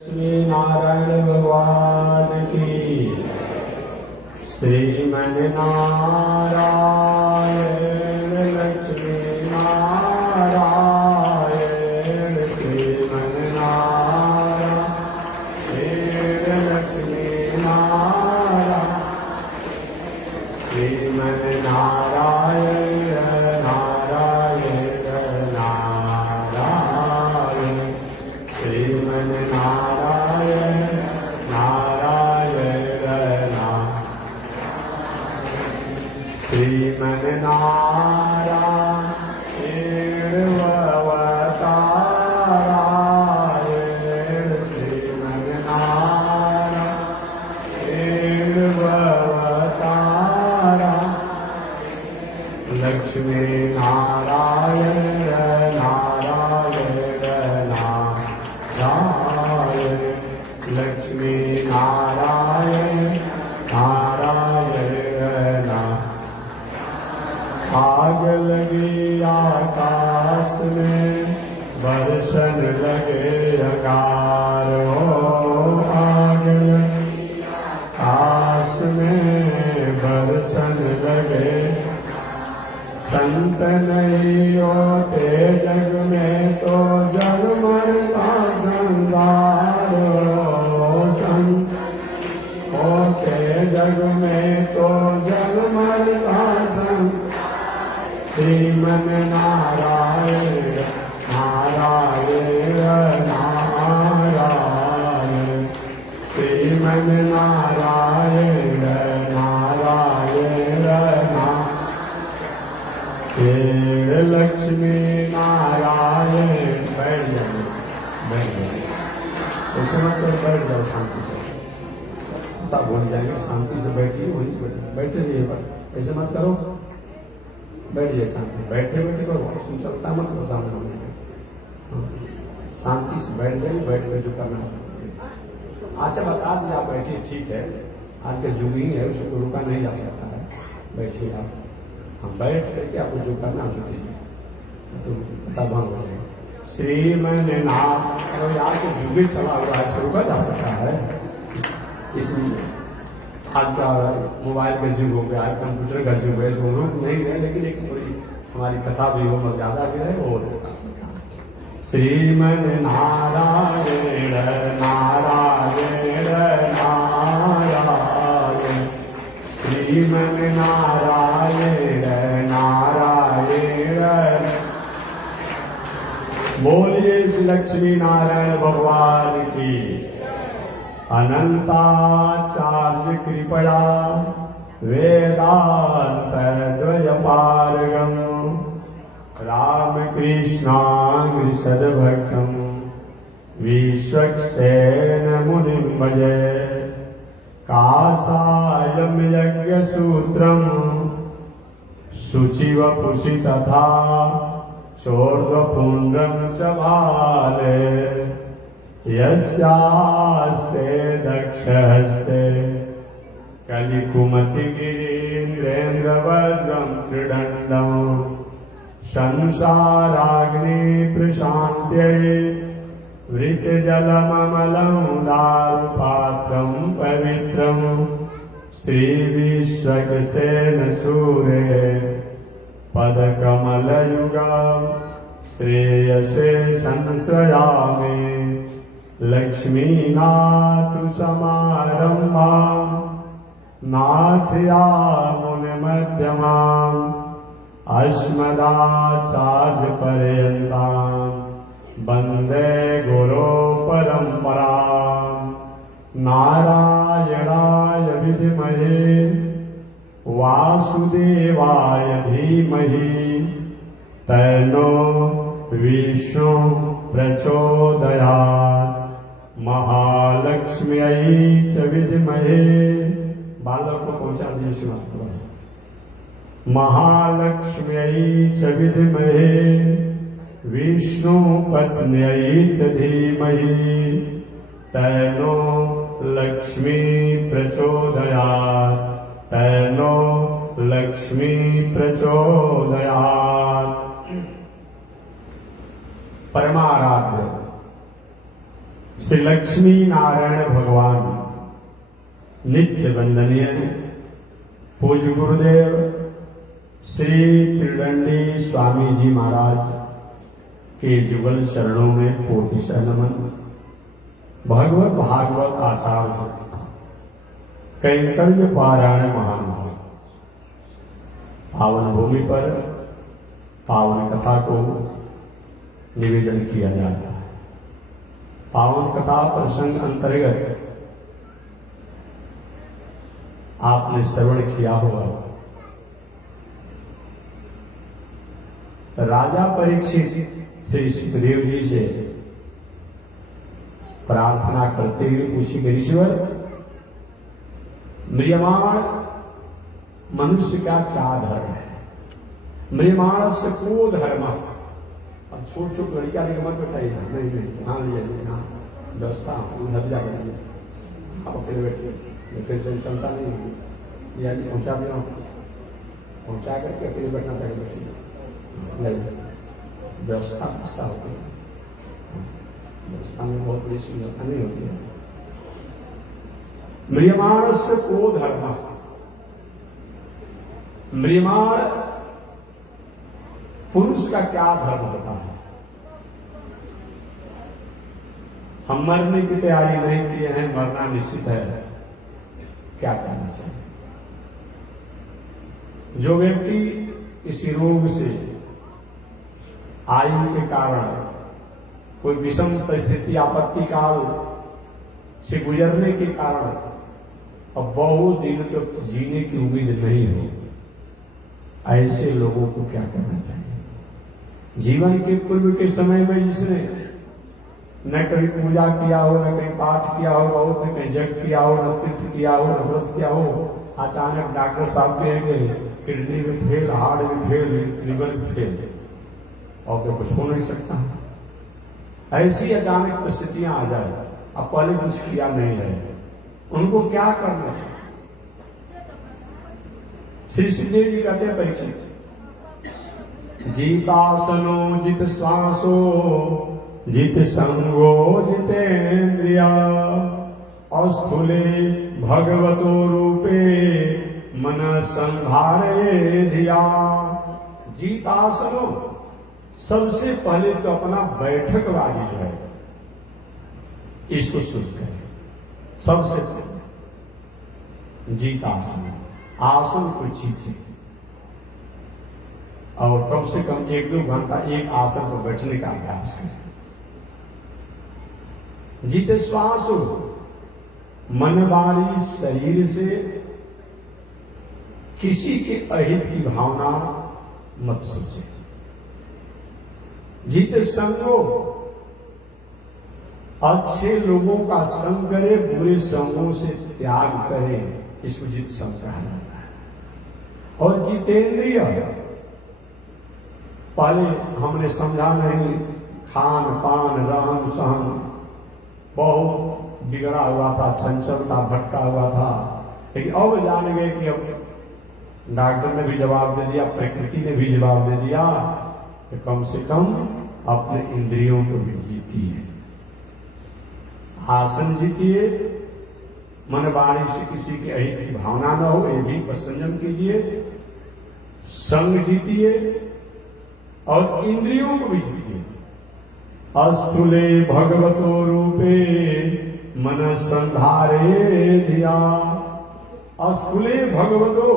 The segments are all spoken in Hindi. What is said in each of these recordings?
श्री नारायण भगवान की। श्रीमन नारायण लक्ष्मी नारायण श्रीमन नारायण लक्ष्मी नारायण श्रीमन नारायण नारायण नारायण श्रीमन नारायण नारायण श्रीमन नारायण अवतारायण श्रीमन नारायण अवतारा लक्ष्मी नारायण नारायण नारायण लक्ष्मी नारायण नारायण आग लगी आकाश में बरसन लगे अगार आग लगी आकाश में बरसन लगे संत नहीं होते जग में तो जग मरता संसार संत होते जग में तो जग मरता संसार श्रीमन नारायण नारायण नारायण श्रीमन नारायण नारायण नारायण लक्ष्मी नारायण बैठ जाओ ऐसे मत करो बैठ जाओ शांति से तब भूल जाएंगे शांति से बैठिए वहीं से बैठे रहिए ऐसे मत करो बैठिए शांति बैठे बैठे करो तुम चलता मत करो सामने शांति से बैठ गई बैठ कर जो करना अच्छा बता दिया आप बैठिए ठीक है आज का जुग ही है उसको रुका नहीं जा सकता है बैठिए आप हम बैठ करके आपको जो करना है उसको कीजिए तो पता भंग हो जाएगा श्रीमन नाथ आज के जुग ही चला हुआ है रुका जा सकता है इसलिए आज का मोबाइल का युग हो गया है कंप्यूटर का युग है वो लोग नहीं रहे लेकिन एक थोड़ी हमारी कथा भी हो मर्यादा भी रहे और श्रीमन नारायण नारायण नारायण श्रीमन नारायण नारायण बोलिए श्री लक्ष्मी नारायण भगवान की अनंताचार्य कृपया वेदांत द्वयपारगम रामकृष्णांग भक्तम विश्वक्सेन मुनिं भजे काषायं यज्ञसूत्रं शुचिवपुषि तथा चोर्ध्वपुण्ड्रं च बाले यस्यास्ते दक्षहस्ते कलिकुमतिगिरीन्द्रेन्द्रवज्रं त्रिदण्डं संसाराग्नि प्रशान्त्यै वृतजलममलं दारुपात्रं पवित्रं श्रीविश्वक्सेन सूरे पदकमलयुगं श्रेयसे संश्रयामि लक्ष्मीनाथ समारम्भां नाथयामुनिमध्यमाम् अस्मदाचार्यपर्यन्तां वन्दे गुरो परम्परां नारायणाय विद्महे वासुदेवाय धीमहि तन्नो विष्णु प्रचोदयात् महालक्ष्म्यै च विद्महे बालक को पहुंचा दिए शिवास महालक्ष्म्यै च विद्महे विष्णु पत्न्यै च धीमहि तन्नो लक्ष्मी प्रचोदयात् तन्नो लक्ष्मी प्रचोदयात्। परमाराध्य श्री लक्ष्मी नारायण भगवान नित्य वंदनीय पूज्य गुरुदेव श्री त्रिदंडी स्वामी जी महाराज के जुगल चरणों में कोटि नमन। भगवत भागवत आचार्य से कैंकर्य पारायण महानुभाव पावन भूमि पर पावन कथा को निवेदन किया जाता है। पावन कथा प्रसंग अंतर्गत आपने श्रवण किया होगा। राजा परीक्षित श्री सुखदेव जी से प्रार्थना करते हुए पूछी गई, ईश्वर म्रियमाण मनुष्य का क्या धर्म है? म्रियमाण से को धर्म। अब छोट छोट लड़कियां लेकर मत बैठाइए, नहीं हाँ लिया हाँ व्यवस्था उधर जा कर आप अकेले बैठिए, फिर से क्षमता नहीं होगी या पहुंचा दिया पहुंचा करके अकेले बैठना चाहिए। बैठिए व्यवस्था गुस्सा होती है, व्यवस्था में बहुत बड़ी सुंदरता नहीं होती है। म्रियमाण से को धर्म। म्रियमाण पुरुष का क्या धर्म होता है? हम मरने की तैयारी नहीं किए हैं, मरना निश्चित है, क्या करना चाहिए? जो व्यक्ति इसी रोग से आयु के कारण कोई विषम परिस्थिति आपत्ति काल से गुजरने के कारण अब बहुत दिन तक तो जीने की उम्मीद नहीं हो, ऐसे लोगों को क्या करना चाहिए? जीवन के पूर्व के समय में जिसने न कभी पूजा किया हो, न कहीं पाठ किया हो, बहुत न कहीं जग किया हो, न तीर्थ किया हो, न व्रत किया हो, अचानक डॉक्टर साहब कहेंगे किडनी में फेल, हार्ट में फेल, लिवर में फेल, और तो कुछ हो नहीं सकता। ऐसी अचानक परिस्थितियां आ जाए, अब पहले कुछ किया नहीं है, उनको क्या करना चाहिए? श्री सुखदेव जी कहते हैं, परीक्षित जीतासनो जित श्वासो जित संगो जितेन्द्रिया अस्थूले भगवतो रूपे मन संधारे धिया। जीतासनो, सबसे पहले तो अपना बैठकबाजी जो है इसको शुद्ध करें। सबसे पहले जीतासन, आसन को जीते और कम से कम 1-2 घंटा एक आसन पर बैठने का अभ्यास करें। जीते श्वास हो, मन वाणी शरीर से किसी के अहित की भावना मत सोचे। जीते संगो, अच्छे लोगों का संग करे, बुरे संगों से त्याग करे, इसको जित संग कहा जाता है। और जितेंद्रिय, पहले हमने समझा नहीं, खान पान रहन सहन बहुत बिगड़ा हुआ था, चंचलता भटका हुआ था, लेकिन अब जान गए कि अब डॉक्टर ने भी जवाब दे दिया, प्रकृति ने भी जवाब दे दिया कि कम से कम अपने इंद्रियों को भी जीतिए। आसन जीतिए, मन वाणी से किसी के अहित की भावना न हो, ये भी संयम कीजिए। संग जीतिए और इंद्रियों को भी जीतिए। अस्थूले भगवतो रूपे मन संधारे धिया। अस्थूले भगवतो,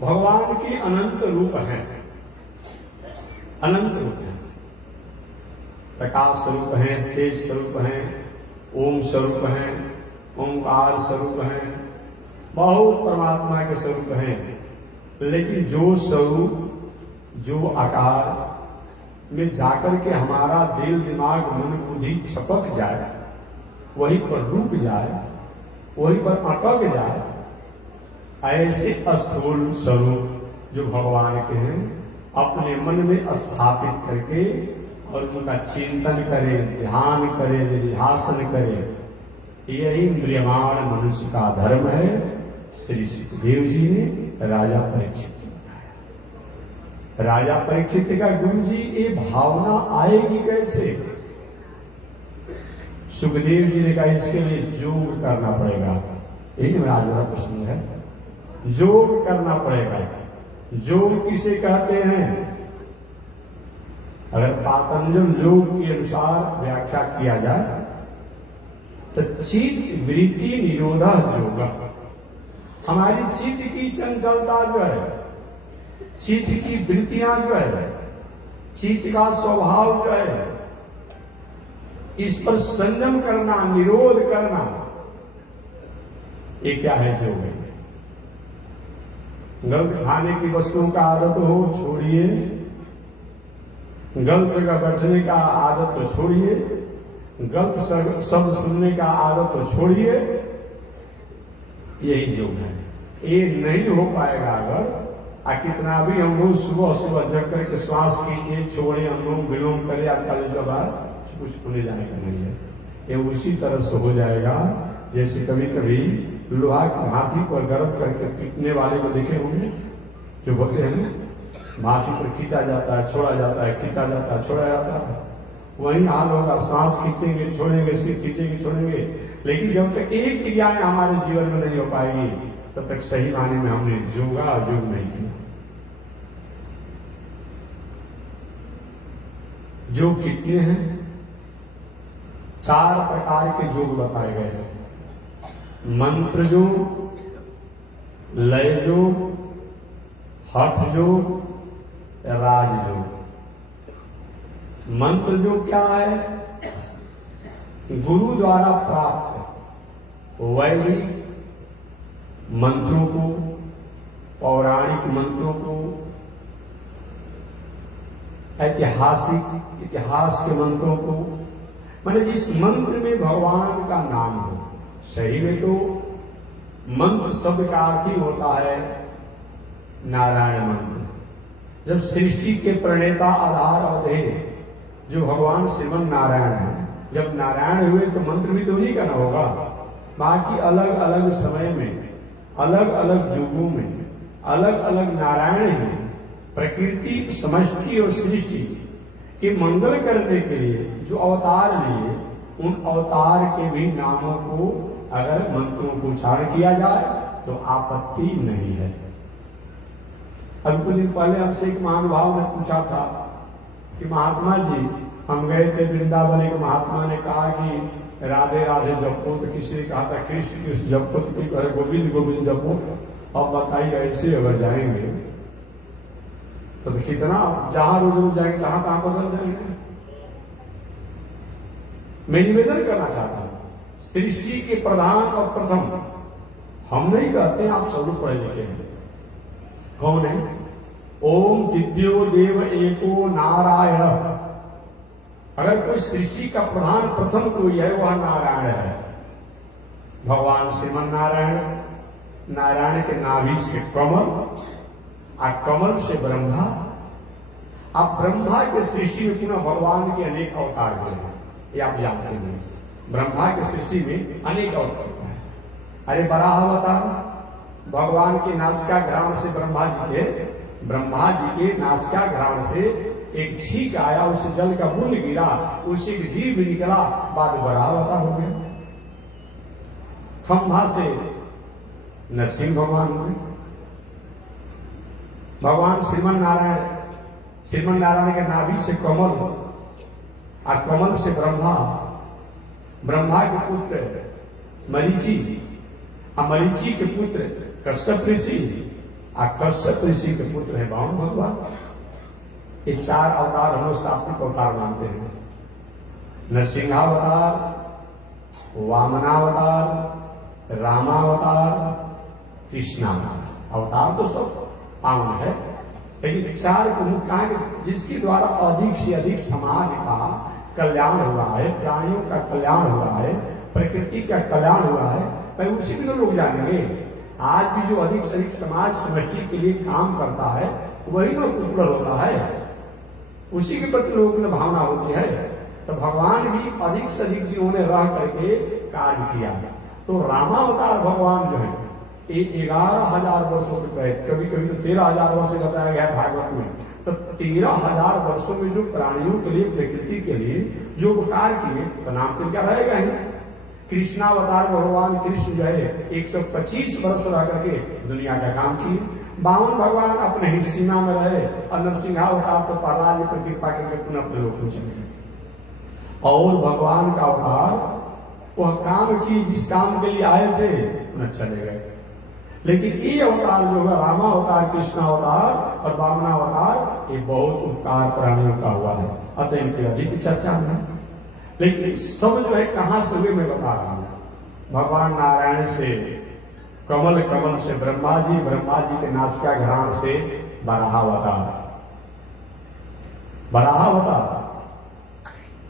भगवान के अनंत रूप हैं, अनंत रूप हैं, प्रकाश स्वरूप हैं, तेज स्वरूप हैं, ओम स्वरूप हैं, ओंकार स्वरूप हैं, बहुत परमात्मा के स्वरूप हैं। लेकिन जो स्वरूप, जो आकार में जाकर के हमारा दिल दिमाग मन बुद्धि छपक जाए, वहीं पर रुक जाए, वहीं पर अटक जाए, ऐसे स्थूल स्वरूप जो भगवान के हैं अपने मन में स्थापित करके और उनका चिंतन करें, ध्यान करें, निधिध्यासन करें, यही म्रियमाण मनुष्य का धर्म है। श्री सुखदेव जी ने राजा परीक्षित को बताया। राजा परीक्षित का गुरु जी, ये भावना आएगी कैसे? सुखदेव जी ने कहा इसके लिए योग करना पड़ेगा। यही मेरा आज बड़ा प्रश्न है, योग करना पड़ेगा। योग किसे कहते हैं? अगर पातंजल योग के अनुसार व्याख्या किया जाए तो चित्त वृत्ति निरोधा योग। हमारी चित्त की चंचलता जो है, चित्त की वृत्तियां जो है, चित्त का स्वभाव जो है, इस पर संयम करना, निरोध करना, ये क्या है? योग है। गलत खाने की वस्तुओं का आदत हो, छोड़िए। गलत जगह बैठने का आदत तो छोड़िए। गलत शब्द सुनने का आदत तो छोड़िए। यही योग है। ये नहीं हो पाएगा अगर कितना भी हम लोग सुबह सुबह जग करके श्वास कीजिए, छोड़े, अनुलोम विलोम करें, आजकल जो बार कुछ खुले जाने का नहीं है। ये उसी तरह से हो जाएगा जैसे कभी कभी लोहा की हाथी पर गर्म करके पीटने वाले को देखे होंगे, जो होते हैं ना, हाथी पर खींचा जाता है, छोड़ा जाता है, खींचा जाता है, छोड़ा जाता है। वही हाल होगा, सांस खींचेंगे, छोड़ेंगे, सिर खींचेंगे, छोड़ेंगे। लेकिन जब तक एक क्रियाएं हमारे जीवन में नहीं हो पाएगी तब तक सही माने में हमने योगा योग नहीं किया। योग कितने हैं? 4 प्रकार के योग बताए गए हैं। मंत्र योग, लय योग, हठ योग, राजयोग। मंत्र योग क्या है? गुरु द्वारा प्राप्त वैदिक मंत्रों को, पौराणिक मंत्रों को, ऐतिहासिक इतिहास के मंत्रों को, माने जिस मंत्र में भगवान का नाम हो। सही में तो मंत्र शब्द का अर्थ ही होता है नारायण मंत्र। जब सृष्टि के प्रणेता, आधार और ध्येय जो भगवान श्रीमन नारायण है, जब नारायण हुए तो मंत्र भी तो नहीं करना होगा। बाकी अलग अलग समय में, अलग अलग युगों में, अलग अलग नारायण हैं। प्रकृति, समष्टि और सृष्टि के मंगल करने के लिए जो अवतार लिए, उन अवतार के भी नामों को अगर मंत्रों को उच्चारण किया जाए तो आपत्ति नहीं है। अभी कुछ दिन पहले हमसे एक महानुभाव ने पूछा था कि महात्मा जी, हम गए थे वृंदावन, एक महात्मा ने कहा कि राधे राधे जपो, तो किसी ने कहा था कृष्ण कृष्ण जपो, तो कोई कहे गोविंद गोविंद जपो। अब बताइए ऐसे अगर जाएंगे तो कितना, जहां रोज रोज जाएंगे कहां कहां बदल जाएंगे। मैं निवेदन करना चाहता हूं, सृष्टि के प्रधान और प्रथम हम नहीं कहते, आप सब लोग पढ़े लिखे हैं। कौन है? ओम दिव्यो देव एको नारायण। अगर कोई सृष्टि का प्रधान प्रथम कोई है वह नारायण है, भगवान श्रीमन नारायण। नारायण के नाभि से कमल, और कमल से ब्रह्मा। अब ब्रह्मा के सृष्टि में पुनः भगवान के अनेक अवतार हुए हैं, ये आप जानते हैं। ब्रह्मा के सृष्टि में अनेक अवतार हैं। अरे बराह अवतार, भगवान के नासिका घ्राण से ब्रह्मा जी के नासिका घ्राण से एक छींक आया, उसे जल का बूंद गिरा, उसे एक जीव निकला, बाद बराह अवतार हो गया। खंभा से नरसिंह भगवान हुए। भगवान श्रीमन नारायण के नाभि से कमल, और कमल से ब्रह्मा। ब्रह्मा के पुत्र मरीचि, और मरीचि के पुत्र कश्यप ऋषि, और कश्यप ऋषि के पुत्र है वामन भगवान। ये 4 अवतार हम लोग शास्त्रिक अवतार मानते हैं। नरसिंहावतार, वामनावतार, रामावतार, कृष्णावतार। अवतार तो सब पावन है, लेकिन 4 प्रमुख कहा कि जिसके द्वारा अधिक से अधिक समाज का कल्याण हुआ है, प्राणियों का कल्याण हुआ है, प्रकृति का कल्याण हुआ है, भाई उसी में तो लोग जानेंगे। आज भी जो अधिक से अधिक समाज समष्टि के लिए काम करता है वही लोग उपलब्ध होता है, उसी के प्रति लोगों में भावना होती है। तो भगवान भी अधिक से अधिक जीवों ने रह करके कार्य किया। तो रामावतार भगवान जो है ये 11,000 वर्षों के पहले, कभी कभी तो 13,000 वर्ष बताया गया है भागवत में। तो 13,000 वर्षों में जो प्राणियों के लिए, प्रकृति के लिए जो उपकार किए, तो नाम तो क्या रहेगा ही। कृष्णावतार भगवान कृष्ण जो है 125 वर्ष रह करके दुनिया का काम किए। बामन भगवान अपने ही सीमा में रहे और नरसिंहावतार तो प्रहलाद पर कृपा करके पुनः अपने लोग में चले गए। और भगवान का अवतार वह काम की जिस काम के लिए आए थे पुनः चले गए। लेकिन ये अवतार जो है रामावतार, कृष्णावतार और वामनावतार, ये बहुत उपकार प्राणियों का हुआ है, अतः इनकी अधिक चर्चा नहीं। लेकिन सब जो है कहां से हुए मैं बता रहा हूं। भगवान नारायण से कमल, कमल से ब्रह्मा जी, ब्रह्मा जी के नासिका घरान से बराहावतार, बराहावतार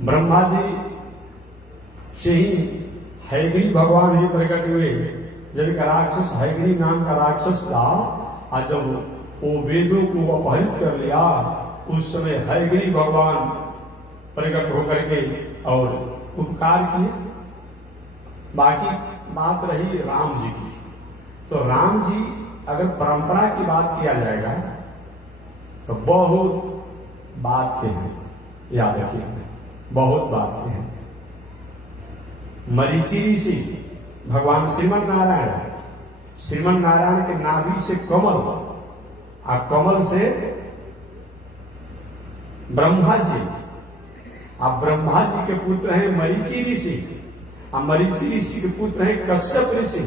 ब्रह्मा जी से ही हैग्रीव भगवान ही प्रकट हुए। जब का राक्षस हैग्रीव नाम का राक्षस था, और जब वो वेदों को अपहरित कर लिया, उस समय हैग्रीव भगवान प्रकट होकर के और उपकार किए। बाकी बात रही राम जी की, तो राम जी अगर परंपरा की बात किया जाएगा तो बहुत बात के हैं, याद रखिए, बहुत बात के हैं। मरीचि ऋषि भगवान श्रीमन नारायण, श्रीमन नारायण के नाभि से कमल, और कमल से ब्रह्मा जी, आप ब्रह्मा जी के पुत्र हैं मरीचि ऋषि, और मरीचि ऋषि के पुत्र हैं कश्यप ऋषि,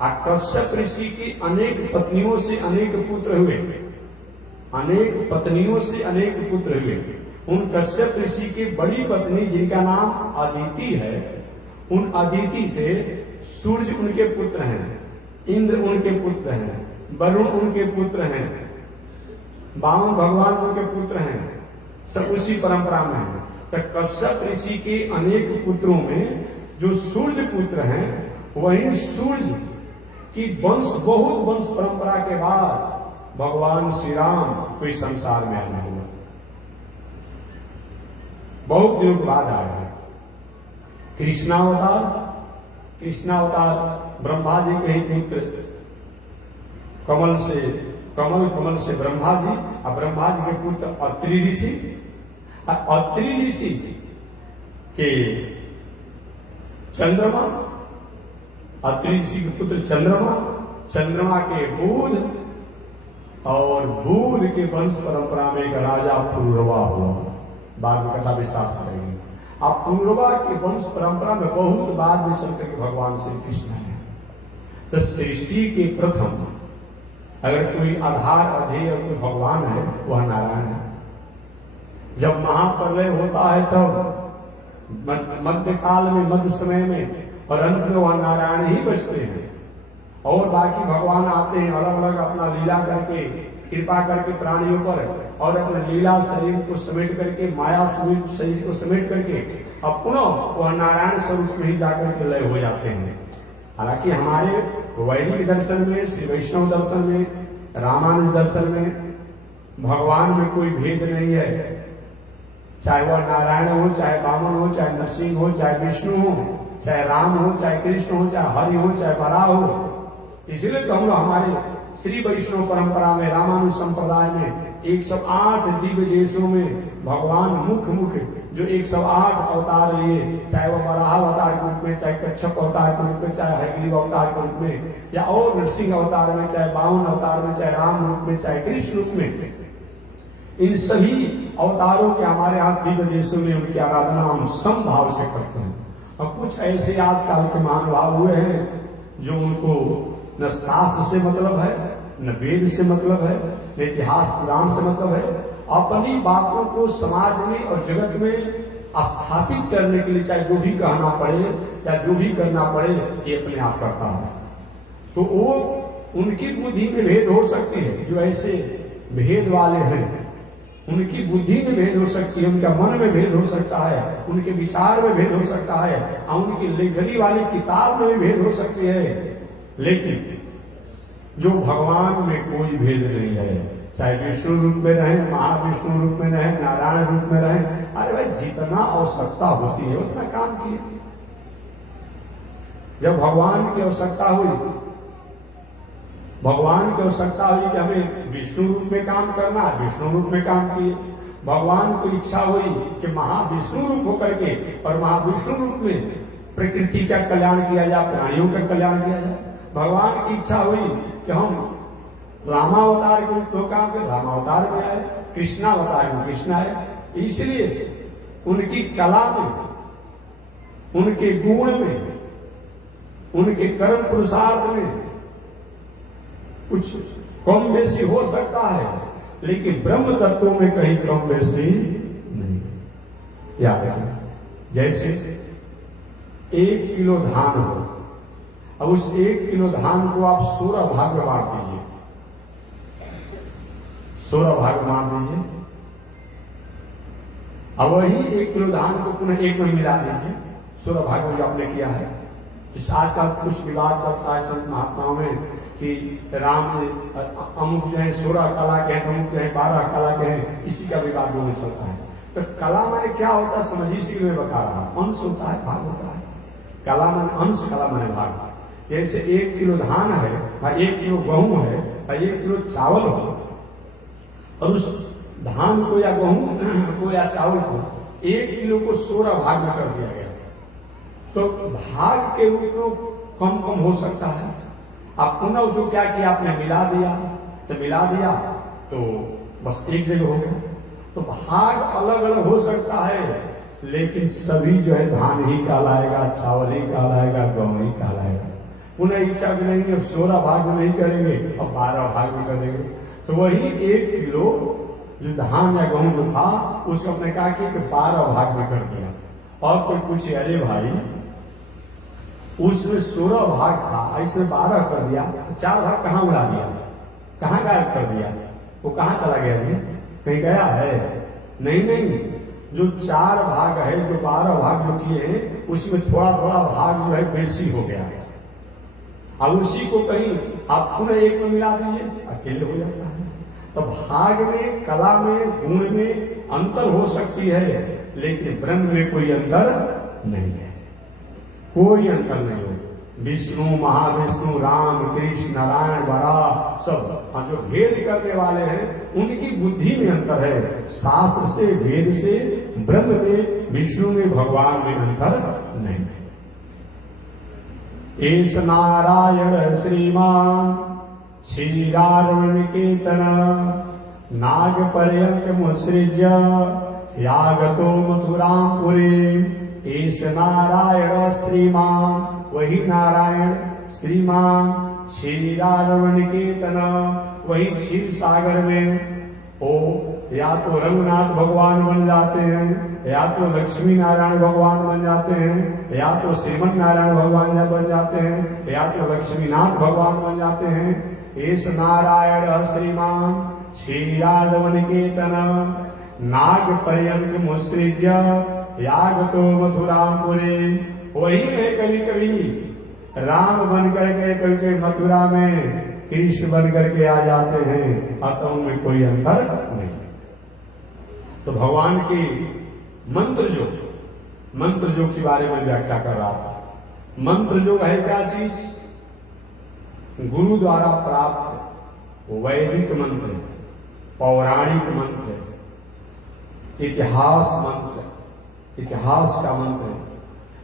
और कश्यप ऋषि की अनेक पत्नियों से अनेक पुत्र हुए, अनेक पत्नियों से अनेक पुत्र हुए। उन कश्यप ऋषि की बड़ी पत्नी जिनका नाम अदिति है, उन अदिति से सूर्य उनके पुत्र हैं, इंद्र उनके पुत्र हैं, वरुण उनके पुत्र हैं, वामन भगवान उनके पुत्र हैं, सब उसी परंपरा में है। तो कश्यप ऋषि के अनेक पुत्रों में जो सूर्य पुत्र हैं, वही सूर्य की वंश, बहुत वंश परंपरा के बाद भगवान श्री राम कोई संसार में आने हुआ, बहुत दिनों के बाद आए हैं। कृष्णावतार, कृष्णावतार ब्रह्मा जी के ही पुत्र, कमल से कमल, कमल से ब्रह्मा जी, और ब्रह्मा जी के पुत्र अत्रि ऋषि, अत्रि ऋषि के चंद्रमा, अत्रि ऋषि के पुत्र चंद्रमा, चंद्रमा के बुध, और बुध के वंश परंपरा में एक राजा पुरुरवा हुआ। बाद में कथा विस्तार से रहेगी। अब पुरुरवा के वंश परंपरा में बहुत बाद में चलकर के भगवान श्री कृष्ण है। तो सृष्टि के प्रथम अगर कोई आधार अधेय और कोई भगवान है, वह नारायण है। जब महाप्रलय होता है तब मध्य काल में, मध्य समय में, और अंत में वह नारायण ही बचते हैं, और बाकी भगवान आते हैं अलग अलग अपना लीला करके, कृपा करके प्राणियों पर, और अपने लीला शरीर को समेट करके, माया स्वरूप शरीर को समेट करके अब पुनः वह नारायण स्वरूप में ही जाकर के लय हो जाते हैं। हालांकि हमारे वैदिक दर्शन में, श्री वैष्णव दर्शन में, रामानुज दर्शन में भगवान में कोई भेद नहीं है। चाहे वह नारायण हो, चाहे वामन हो, चाहे नरसिंह हो, चाहे विष्णु हो, चाहे राम हो, चाहे कृष्ण हो, चाहे हरि हो, चाहे बराह हो। इसलिए तो हम लोग हमारे श्री वैष्णव परंपरा में, रामानुज संप्रदाय में 108 दिव्य देशों में भगवान मुख्य मुख्य जो 108 अवतार लिए, चाहे वह बराह अवतार के रूप में, चाहे कच्छप अवतार के रूप में, चाहे हैग्रीव अवतार के रूप में, या और नरसिंह अवतार में, चाहे वामन अवतार में, चाहे राम रूप में, चाहे कृष्ण रूप में, इन सभी अवतारों के हमारे यहाँ दिव्य देशों में उनकी आराधना हम समभाव से करते हैं। और कुछ ऐसे आजकल के महानुभाव हुए हैं जो उनको न शास्त्र से मतलब है, न वेद से मतलब है, न इतिहास पुराण से मतलब है, अपनी बातों को समाज में और जगत में स्थापित करने के लिए चाहे जो भी कहना पड़े या जो भी करना पड़े, ये अपने आप करता है। तो वो उनकी बुद्धि में भेद हो सकती है, जो ऐसे भेद वाले हैं उनकी बुद्धि में भेद हो सकती है, उनका मन में भेद हो सकता है, उनके विचार में भेद हो सकता है, और उनकी लेखनी वाली किताब में भी भेद हो सकती है। लेकिन जो भगवान में कोई भेद नहीं है, चाहे विष्णु रूप में रहे, महाविष्णु रूप में रहे, नारायण रूप में रहे, अरे भाई जितना आवश्यकता होती है उतना काम किए। जब भगवान की आवश्यकता हुई भगवान की आवश्यकता हुई कि हमें विष्णु रूप में काम करना है, विष्णु रूप में काम किए। भगवान को इच्छा हुई कि महाविष्णु रूप होकर के और महाविष्णु रूप में प्रकृति का कल्याण किया जाए, प्राणियों का कल्याण किया जाए। भगवान की इच्छा हुई कि हम रामावतार के रूप में काम करें, रामावतार में आए, कृष्णावतार में कृष्ण आए। इसलिए उनकी कला में, उनके गुण में, उनके कर्म पुरुषार्थ में कुछ कम बेसी हो सकता है, लेकिन ब्रह्म तत्वों में कहीं कम बेसी नहीं। याद रखना, जैसे 1 किलो धान हो, अब उस 1 किलो धान को आप 16 भाग में बांट दीजिए, 16 भाग में बांट दीजिए। अब वही 1 किलो धान को पुनः एक में मिला दीजिए, 16 भाग में जो आपने किया है। आज का कुछ विवाद चलता है संत महात्माओं में कि राम अमुक जो है 16 कला के हैं, अमुक जो है 12 कला के हैं, इसी का विवाद में चलता है। तो कला माने क्या होता है समझिए, इसी में बता रहा हूं। अंश होता है, भाग होता है। कला माने अंश, कला माने भाग। जैसे 1 किलो धान है, 1 किलो गेहूं है, 1 किलो चावल हो, और उस धान को या गेहूं को या चावल को 1 किलो को 16 भाग में कर दिया गया, तो भाग के रूप में कम कम हो सकता है। आप पुनः उसको क्या किया, आपने मिला दिया, तो मिला दिया तो बस एक जगह हो गया। तो भाग अलग अलग हो सकता है, लेकिन सभी जो है धान ही कहलाएगा, चावल ही कहलाएगा, गेहूं ही कहलाएगा। पुनः इच्छा करेंगे 16 भाग में नहीं करेंगे और 12 भाग में करेंगे। तो वही 1 किलो जो धान या गेहूं जो था उसको अपने कहा कि 12 भाग में कर दिया। और कोई पूछे, अरे भाई उसमें 16 भाग था, इसमें 12 कर दिया, तो 4 भाग कहां उड़ा दिया, कहां गायब कर दिया, वो कहां चला गया जी, कहीं गया है? नहीं नहीं, जो 4 भाग है, जो 12 भाग जो किए हैं, उसमें थोड़ा थोड़ा भाग जो है बेसी हो गया। अब उसी को कहीं आप पुनः एक में मिला दीजिए, अकेले हो जाता है। तो भाग में, कला में, गुण में अंतर हो सकती है, लेकिन ब्रह्म में कोई अंतर नहीं है, कोई अंतर नहीं हो। विष्णु, महाविष्णु, राम, कृष्ण, नारायण, वराह सब जो भेद करने वाले हैं उनकी बुद्धि में अंतर है। शास्त्र से, वेद से ब्रह्म में, विष्णु में, भगवान में अंतर नहीं है। एस नारायण श्रीमान क्षीरारुणिकेतन नाग पर्यंक मुसृज्य यागतो मथुरापुरी। एस नारायण श्रीमान, वही नारायण श्रीमान क्षीरारुणिकेतन, वही क्षीर सागर में ओ या तो रंगनाथ भगवान बन जाते हैं, या तो लक्ष्मी नारायण भगवान बन जाते हैं, या तो श्रीमन नारायण भगवान बन जाते हैं, या तो लक्ष्मीनाथ भगवान बन जाते हैं। एस नारायण श्रीमान क्षीरारुणिकेतन नाग पर्यंक मुसृज्य यागतो मथुरापुरी। वही है कभी कभी राम बन करके, कभी कभी मथुरा में कृष्ण बन करके आ जाते हैं, अतः उनमें कोई अंतर नहीं। तो भगवान की मंत्र जो के बारे में व्याख्या कर रहा था। मंत्र जो है क्या चीज? गुरु द्वारा प्राप्त वैदिक मंत्र, पौराणिक मंत्र, इतिहास मंत्र, इतिहास का मंत्र,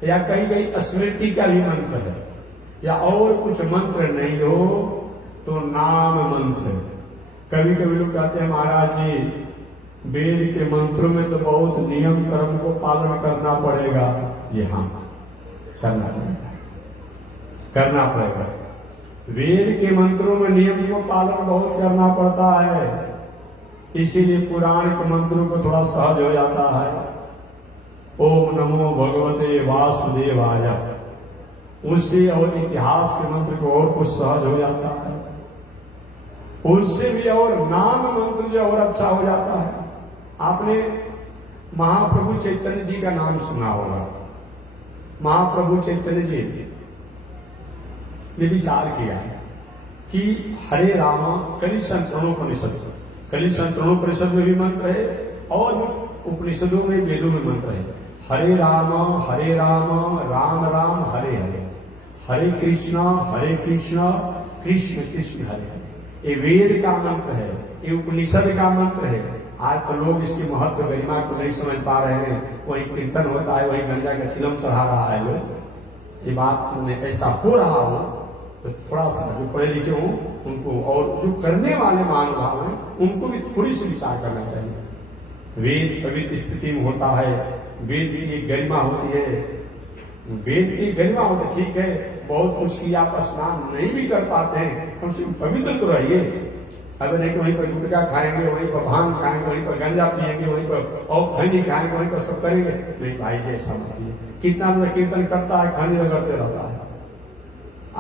या कहीं कहीं स्मृति का भी मंत्र है, या और कुछ मंत्र नहीं हो तो नाम मंत्र। कभी कभी लोग कहते हैं महाराज जी वेद के मंत्रों में तो बहुत नियम कर्म को पालन करना पड़ेगा। जी हाँ, करना पड़ेगा। वेद के मंत्रों में नियम को पालन बहुत करना पड़ता है, इसीलिए पुराण के मंत्रों को थोड़ा सहज हो जाता है। ओम नमो भगवते वासुदेवाय, उससे और इतिहास के मंत्र को और कुछ सहज हो जाता है, उससे भी और नाम मंत्र जो और अच्छा हो जाता है। आपने महाप्रभु चैतन्य जी का नाम सुना होगा। महाप्रभु चैतन्य जी ने विचार किया कि हरे राम, कली संतरणोपनिषद में भी मंत्र है और उपनिषदों में, वेदों में मंत्र है। हरे राम राम राम हरे हरे, हरे कृष्णा कृष्ण कृष्ण हरे हरे। ये वेद का मंत्र है, ये उपनिषद का मंत्र है। आज तो लोग इसकी महत्व गरिमा को नहीं समझ पा रहे हैं। वही कीर्तन होता है, वही गंजा का चिलम चढ़ा रहा है लोग। ये बात में ऐसा हो रहा हो तो थोड़ा सा जो पढ़े लिखे हों उनको, और जो करने वाले महानुभाव हैं उनको भी थोड़ी सी विचार करना चाहिए। वेद पवित्र स्थिति में होता है, वेद की एक गरिमा होती है, वेद की गरिमा होती है। ठीक है, बहुत कुछ की आप स्नान नहीं भी कर पाते हैं, कम से कम पवित्र तो रहिए। अगर नहीं कि वहीं पर गुटखा खाएंगे, वहीं पर भांग खाएंगे, वहीं पर गंजा पिएंगे, वहीं पर और खैनी खाएंगे, वहीं पर सब करेंगे। नहीं भाई जी, ऐसा मत कीजिए। कितना लोग कीर्तन करता है, खैनी रगड़ते रहता है।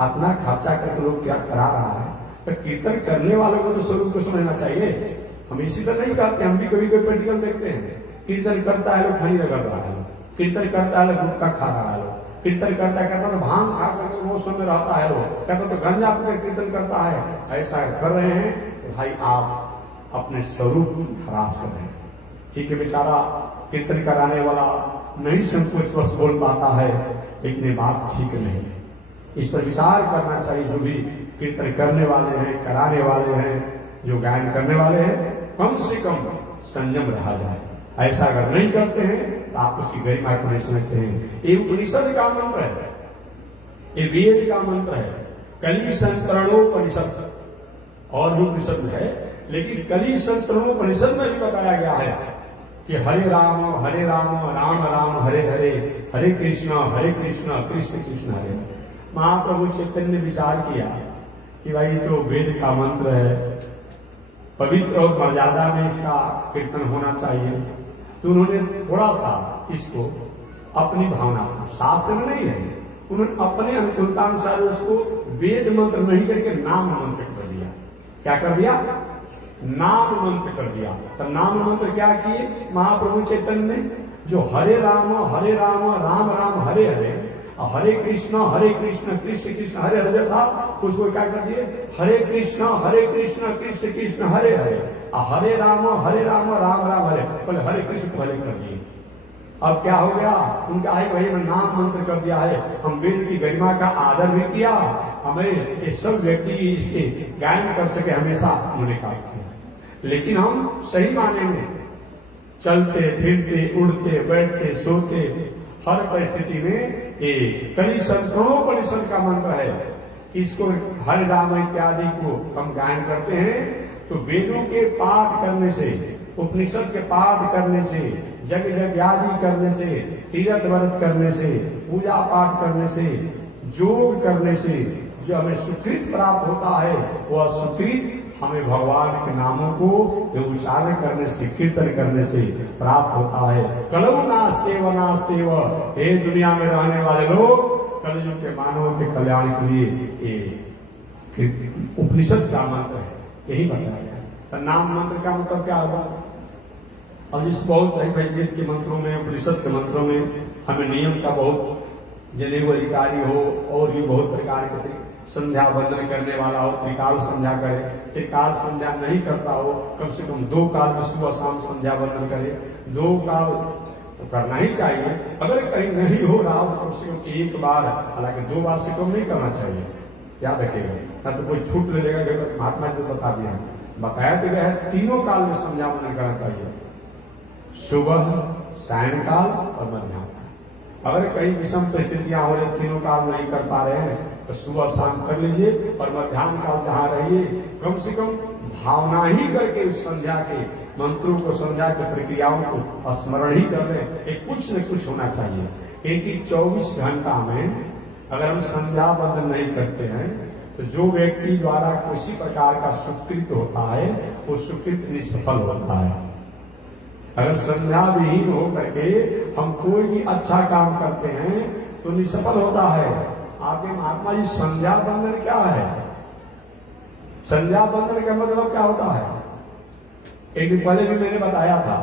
अपना खर्चा करके लोग क्या करा रहा है, तो कीर्तन करने वालों को तो स्वरूप को समझना चाहिए। हम इसी तरह नहीं करते, हम भी कभी कोई प्रैक्टिकल देखते हैं। कीर्तन करता है लोग खैनी रगड़ रहा है, कीर्तन करता है लोग गुटखा खा रहा है, कीर्तन करता है कहता तो भांग खा करके वो सुन रहता है, लोग कहता तो गंजा पीकर कीर्तन करता है। ऐसा कर रहे हैं तो भाई आप अपने स्वरूप की हरास कर रहे हैं। ठीक है, बेचारा कीर्तन कराने वाला नहीं संकोच बस बोल पाता है, लेकिन ये बात ठीक नहीं है। इस पर विचार करना चाहिए। जो भी कीर्तन करने वाले हैं, कराने वाले हैं, जो गायन करने वाले हैं, कम से कम संयम रहा जाए। ऐसा अगर नहीं करते हैं तो आप उसकी गरिमा को नहीं समझते हैं। ये उपनिषद का मंत्र है, ये वेद का मंत्र है। कली संतरणोपनिषद और भी उपनिषद है, लेकिन कली संतरणोपनिषद में भी बताया गया है कि हरे राम राम राम हरे हरे, हरे कृष्ण कृष्ण कृष्ण हरे हरे। महाप्रभु चैतन्य ने विचार किया कि भाई तो वेद का मंत्र है, पवित्र और मर्यादा में इसका कीर्तन होना चाहिए। तो उन्होंने थोड़ा सा इसको अपनी भावना से, शास्त्र में नहीं है, उन्होंने अपने अनुकूलतानुसार उसको वेद मंत्र नहीं करके नाम मंत्र कर दिया। क्या कर दिया? नाम मंत्र कर दिया। तो नाम मंत्र क्या किए महाप्रभु चैतन्य ने? जो हरे राम राम राम हरे हरे, हरे कृष्ण कृष्ण कृष्ण हरे हरे था, उसको क्या कर दिए? हरे कृष्ण कृष्ण कृष्ण हरे हरे, हरे राम राम राम हरे, पहले हरे कृष्ण पहले कर दिए। अब क्या हो गया? उनका है भाई नाम मंत्र कर दिया है। हम वेद की गरिमा का आदर भी किया, हमें ये सब व्यक्ति इसके गायन कर सके हमेशा उन्होंने कहा। लेकिन हम सही मानेंगे, चलते फिरते उड़ते बैठते सोते हर परिस्थिति में ये कली संतरणोपनिषद का मंत्र है कि इसको हरे राम इत्यादि को हम गायन करते हैं। तो वेदों के पाठ करने से, उपनिषद के पाठ करने से, यज्ञ आदि करने से, तीर्थ व्रत करने से, पूजा पाठ करने से, योग करने से जो हमें सुकृत प्राप्त होता है, वह सुकृत हमें भगवान के नामों को उच्चारण करने से, कीर्तन करने से प्राप्त होता है। कलौ नास्तेव नास्तेव, हे दुनिया में रहने वाले लोग, कलयुग के मानवों के कल्याण के लिए ये उपनिषद का मंत्र है, यही बताया गया। तो नाम मंत्र का मतलब क्या होगा? अब जिस बहुत वेद के मंत्रों में, उपनिषद के मंत्रों में हमें नियम का बहुत जनेऊ अधिकारी हो और भी बहुत प्रकार के संध्या वंदन करने वाला हो, त्रिकाल संध्या करे, त्रिकाल संध्या नहीं करता हो, कम से कम 2 काल में सुबह शाम संध्या वंदन करे। 2 काल तो करना ही चाहिए। अगर कहीं नहीं हो रहा हो तो कम से कम 1 बार, हालांकि 2 बार से कम नहीं करना चाहिए, याद रखिएगा, ना तो कोई छूट ले लेगा। महात्मा जी ने बता दिया, बताया तो गया है 3 काल में संध्या वंदन करना चाहिए, सुबह, सायंकाल और मध्याह्न। अगर कहीं विषम परिस्थितियां हो रही, 3 काल नहीं कर पा रहे हैं, तो सुबह शाम कर लीजिए, और मध्याह्न काल जहां रहिए, कम से कम भावना ही करके उस संध्या के मंत्रों को, संध्या की प्रक्रियाओं को स्मरण ही कर रहे। कुछ न कुछ होना चाहिए। एक 24 घंटा में अगर हम संध्या बंदन नहीं करते हैं तो जो व्यक्ति द्वारा किसी प्रकार का सुकृत होता है, वो सुकृत निष्फल होता है। अगर संध्या विहीन हो करके हम कोई भी अच्छा काम करते हैं तो निष्फल होता है। आपके महात्मा जी, संध्या बंदन क्या है? संध्या बंदन का मतलब क्या होता है? एक दिन पहले भी मैंने बताया था,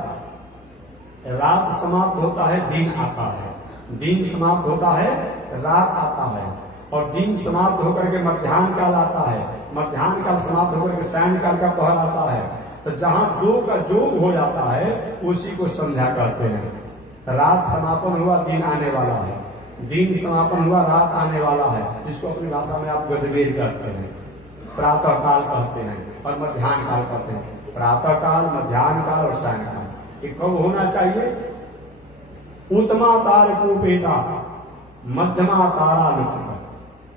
रात समाप्त होता है, दिन आता है, दिन समाप्त होता है, रात आता है, और दिन समाप्त होकर के मध्याह्न काल आता है, मध्याह्न काल समाप्त होकर के सायं काल का पहर आता है। तो जहां 2 का जोग हो जाता है उसी को संध्या कहते हैं। रात समापन हुआ, दिन आने वाला है, दिन समापन हुआ, रात आने वाला है, जिसको अपनी भाषा में आप गदबेर कहते हैं। प्रातः काल कहते हैं और मध्याह्न काल कहते हैं। प्रातः काल, मध्याह्न काल और सायं काल। ये कब होना चाहिए? उत्तमा तारकोपेता मध्यमा तारा लुटका।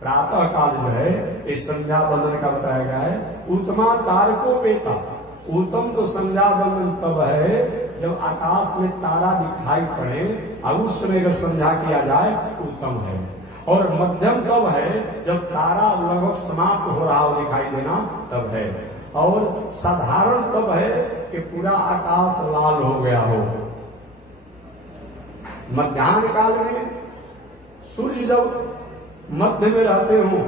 प्रातः काल जो है इस संध्या बंदन का बताया गया है। उत्तमा तारकोपेता, उत्तम तो संध्या बंदन तब है जब आकाश में तारा दिखाई पड़े और उस समय अगर संध्या किया जाए उत्तम है। और मध्यम तब है जब तारा लगभग समाप्त हो रहा हो दिखाई देना, तब है। और साधारण तब है कि पूरा आकाश लाल हो गया हो। मध्याह्न काल में सूर्य जब मध्य में रहते हो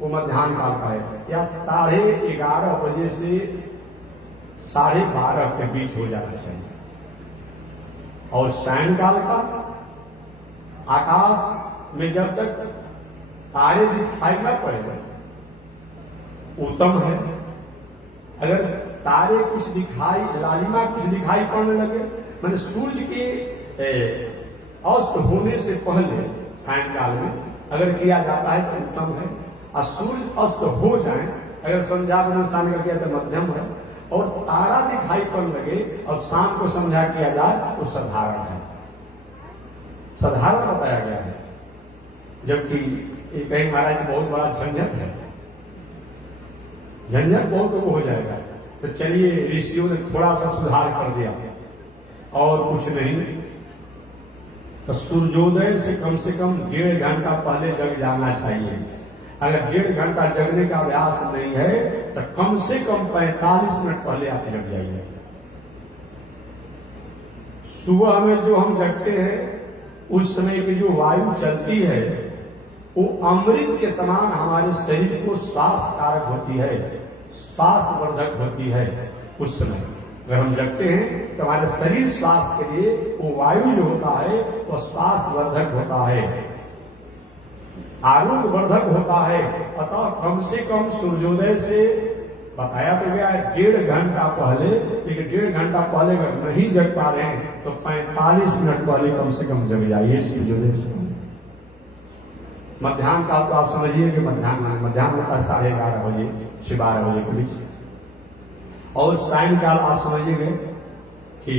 वो मध्याह्न काल का है, या 11:30 बजे से 12:30 के बीच हो जाना चाहिए। और सायंकाल का आकाश में जब तक तारे दिखाई न पड़े उत्तम है। अगर तारे कुछ दिखाई, लालिमा कुछ दिखाई पड़ने लगे, मैंने सूर्य के अस्त होने से पहले सायंकाल में अगर किया जाता है तो उत्तम है। और सूर्य अस्त हो जाए, अगर संध्या बंदन शाम का किया तो मध्यम है। और तारा दिखाई पड़ने लगे और शाम को संध्या किया जाए तो साधारण है, साधारण बताया गया है। जबकि ये कहीं महाराज बहुत बड़ा झंझट है, झंझट बहुत वो हो जाएगा। तो चलिए ऋषियों ने थोड़ा सा सुधार कर दिया और कुछ नहीं, तो सूर्योदय से कम 1.5 घंटा पहले जग जाना चाहिए। अगर 1.5 घंटा जगने का अभ्यास नहीं है तो कम से कम 45 मिनट पहले आप जग जाइए। सुबह में जो हम जगते हैं उस समय की जो वायु चलती है वो अमृत के समान हमारे शरीर को स्वास्थ्य कारक होती है, स्वास्थ्य वर्धक होती है। उस समय अगर हम जगते हैं तो हमारे शरीर स्वास्थ्य के लिए वो वायु जो होता है वो स्वास्थ्य वर्धक होता है, आरोग्य वर्धक होता है। अतः कम से कम सूर्योदय से बताया तो गया है 1.5 घंटा पहले, लेकिन 1.5 घंटा पहले अगर नहीं जग पा रहे हैं तो 45 मिनट पहले कम से कम जग जाइए सूर्योदय से। मध्याह्न काल तो आप समझिए कि मध्याह्न का 11:30 बजे से 12 बजे के बीच। और सायंकाल आप समझिएगा कि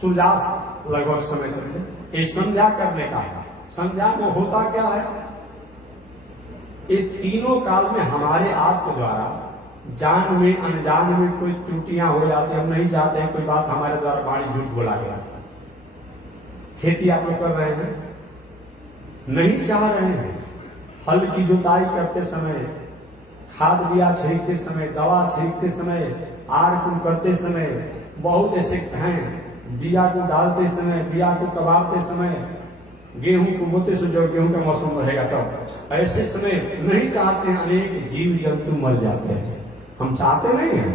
सूर्यास्त लगभग समय तक। ये संध्या करने का है। संध्या में होता क्या है, ये तीनों काल में हमारे आप के द्वारा जान में अनजान में कोई त्रुटियां हो जाती, हम नहीं चाहते हैं कोई बात हमारे द्वारा बाणी झूठ बोला गया। खेती आप लोग कर रहे हैं, नहीं चाह रहे हैं, हल की जुताई करते समय, खाद बिया छींटते समय, दवा छींटते समय, आर कुल करते समय, बहुत ऐसे हैं बिया को डालते समय, बिया को कबाते समय, गेहूं को बोते से जब गेहूं का मौसम रहेगा तब ऐसे समय नहीं चाहते हैं, अनेक जीव जंतु मर जाते हैं। हम चाहते नहीं हैं,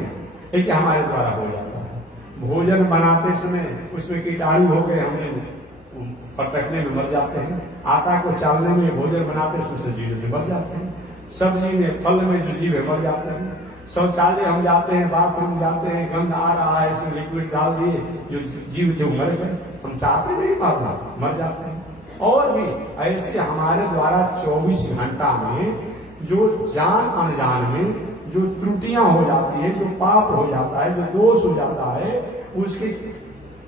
लेकिन हमारे द्वारा हो जाता है। भोजन बनाते समय उसमें कीटाणु हो गए, हमने पटकने में मर जाते हैं। आटा को चालने में, भोजन बनाते समय जीव में मर जाते हैं। सब्जी में, फल में जो जीव है मर जाते हैं। शौचालय हम जाते हैं, बाथरूम जाते हैं, गंध आ रहा है, इसमें लिक्विड डाल दिए, जो जीव थे मर गए। हम चाहते नहीं मारना, मर जाते हैं। और भी ऐसे हमारे द्वारा 24 घंटा में जो जान अनजान में जो त्रुटियां हो जाती है, जो पाप हो जाता है, जो दोष हो जाता है, उसके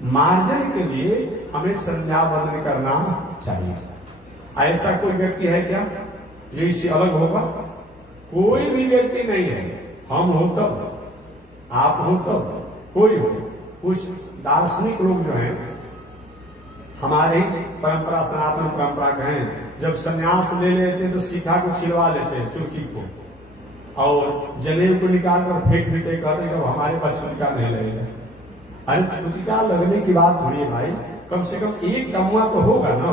मार्जन के लिए हमें संध्या बंदन करना चाहिए। ऐसा कोई व्यक्ति है क्या जो इससे अलग होगा? कोई भी व्यक्ति नहीं है। हम हो तब, आप हो तब, कोई हो। कुछ दार्शनिक लोग जो हैं, हमारे ही परंपरा, सनातन परंपरा के हैं, जब संन्यास ले लेते हैं तो सीखा को छिलवा लेते हैं, चुटकी को, और जनेऊ को निकाल कर फेंक देते, कहते हैं हमारे पास छुटका नहीं लगेगा। अरे छुटका लगने की बात थोड़ी है भाई, कम से कम एक कमुआ तो होगा ना।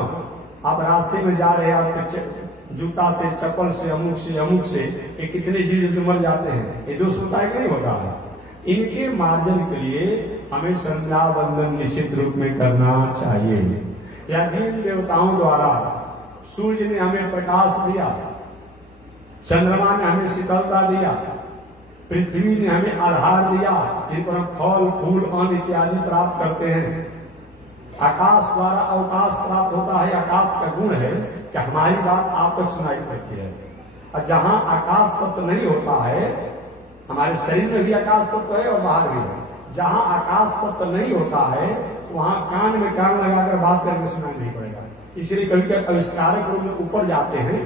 आप रास्ते में जा रहे हैं, आपके जूता से, चप्पल से, अमुक से ये कितने जीव मर जाते हैं, ये दोष होता है कि नहीं होता है? इनके मार्जन के लिए हमें संध्या बंदन निश्चित रूप में करना चाहिए। या जिन देवताओं द्वारा सूर्य ने हमें प्रकाश दिया, चंद्रमा ने हमें शीतलता दिया, पृथ्वी ने हमें आधार दिया, जिन पर हम फल फूल अन्न इत्यादि प्राप्त करते हैं, आकाश द्वारा अवकाश प्राप्त होता है। आकाश का गुण है कि हमारी बात आप तक सुनाई पड़ती है। और जहां आकाश तत्व नहीं होता है, हमारे शरीर में भी आकाश तत्व है और बाहर भी है, जहां आकाश तत्व नहीं होता है वहां कान में कान लगाकर बात करके सुनाई नहीं पड़ेगा। इसलिए कभी कभी आविष्कारक लोग ऊपर जाते हैं,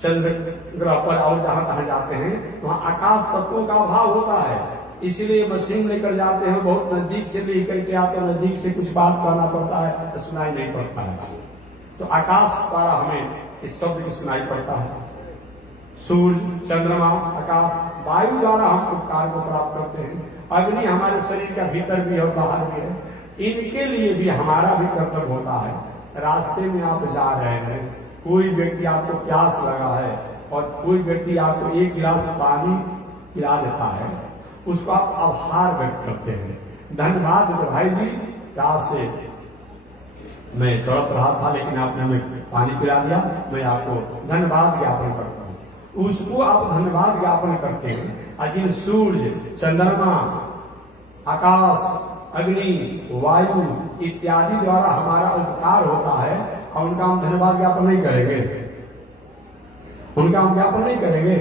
चंद्र ग्रह पर और जहां कहा जाते हैं वहां आकाश तत्वों का अभाव होता है, इसलिए मशीन लेकर जाते हैं, बहुत नजदीक से लेकर के आते हैं, नजदीक से कुछ बात करना पड़ता है तो सुनाई नहीं पड़ता है। तो आकाश द्वारा हमें इस शब्द की सुनाई पड़ता है। सूर्य, चंद्रमा, आकाश, वायु द्वारा हम उपकार को प्राप्त करते हैं। अग्नि हमारे शरीर का भीतर भी और बाहर भी है, इनके लिए भी हमारा भी कर्तव्य होता है। रास्ते में आप जा रहे हैं, कोई व्यक्ति आपको प्यास लगा है और कोई व्यक्ति आपको एक गिलास पानी पिला देता है, उसको आप आभार व्यक्त करते हैं, धन्यवाद भाई जी, प्यास से मैं तड़प रहा था लेकिन आपने हमें पानी पिला दिया, मैं आपको धन्यवाद ज्ञापन करता हूं। उसको आप धन्यवाद ज्ञापन करते हैं। अजिन सूर्य, चंद्रमा, आकाश, अग्नि, वायु इत्यादि द्वारा हमारा उपकार होता है और उनका हम धन्यवाद ज्ञापन नहीं करेंगे, उनका हम ज्ञापन नहीं करेंगे,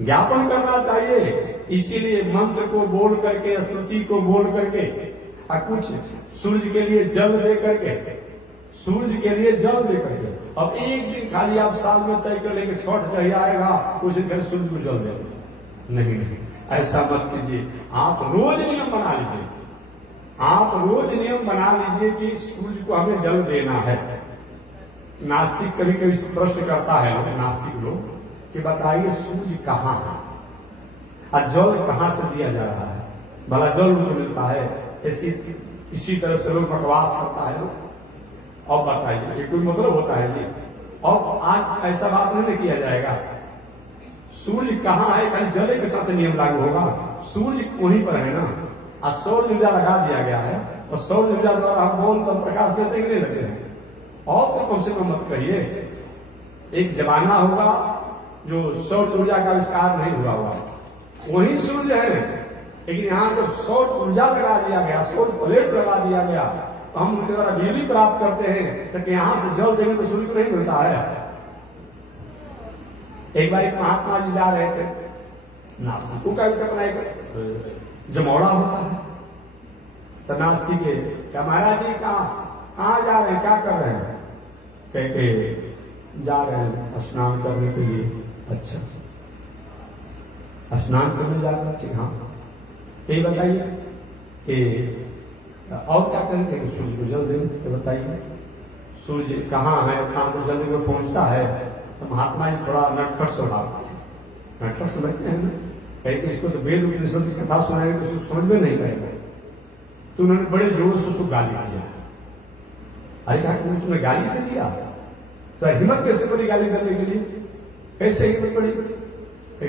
ज्ञापन करना चाहिए। इसीलिए मंत्र को बोल करके, स्तुति को बोल करके और कुछ सूर्य के लिए जल दे करके, सूर्य के लिए जल दे करके, अब एक दिन खाली आप साल में तय कर लेंगे छठ जही आएगा उस दिन फिर सूर्य को जल देंगे, नहीं, ऐसा मत कीजिए। आप रोज नियम बना लीजिए, आप रोज नियम बना लीजिए कि सूर्य को हमें जल देना है। नास्तिक कभी कभी प्रश्न करता है नास्तिक लोग कि बताइए सूर्य कहाँ है और जल कहाँ से दिया जा रहा है, भला जल उनको मिलता है? इसी तरह से लोग बकवास करता है लोग। अब बताइए ये कोई मतलब होता है जी? और आज ऐसा बात नहीं किया जाएगा। सूर्य कहाँ है, खाली जल के साथ नियम लागू होगा, सूर्य वहीं पर है ना। आज सौर ऊर्जा लगा दिया गया है और सौर ऊर्जा द्वारा हम बोल तो प्रकाश देते ही नहीं लगे हैं। और तो कम से कम मत करिए, एक जमाना होगा जो सौर ऊर्जा का आविष्कार नहीं हुआ हुआ, वही सूर्य है, लेकिन यहाँ जब सौर ऊर्जा लगा दिया गया, सौर प्लेट लगा दिया गया तो हम उनके द्वारा बिजली प्राप्त करते हैं, तो यहाँ से जल देने को सूर्य को नहीं मिलता है। एक बार एक महात्मा जी जा रहे थे, नास्तिकों का भी अपना एक जमौड़ा होता है, तो नास्तिक क्या महाराज जी कहाँ जा रहे हैं, क्या कर रहे हैं? कह के जा रहे हैं स्नान करने के लिए। अच्छा, स्नान करने जा रहे हैं? हाँ। ये बताइए कि और क्या करेंगे? सूर्य को जल देंगे। तो बताइए सूर्य कहाँ है, कहाँ से जल्दी में पहुंचता है? तो महात्मा जी थोड़ा नटखट स्वभाव थे, नटखट समझते हैं ना, कहीं इसको तो वेद उपनिषद की कथा सुनाएंगे तो समझ में नहीं पाएगा। तो उन्होंने बड़े जोर से उसको गाली दिया। अरे कहा तुम्हें गाली दे दिया, तो हिम्मत कैसे पड़ी गाली करने के लिए? कैसे हिम्मत पड़ी?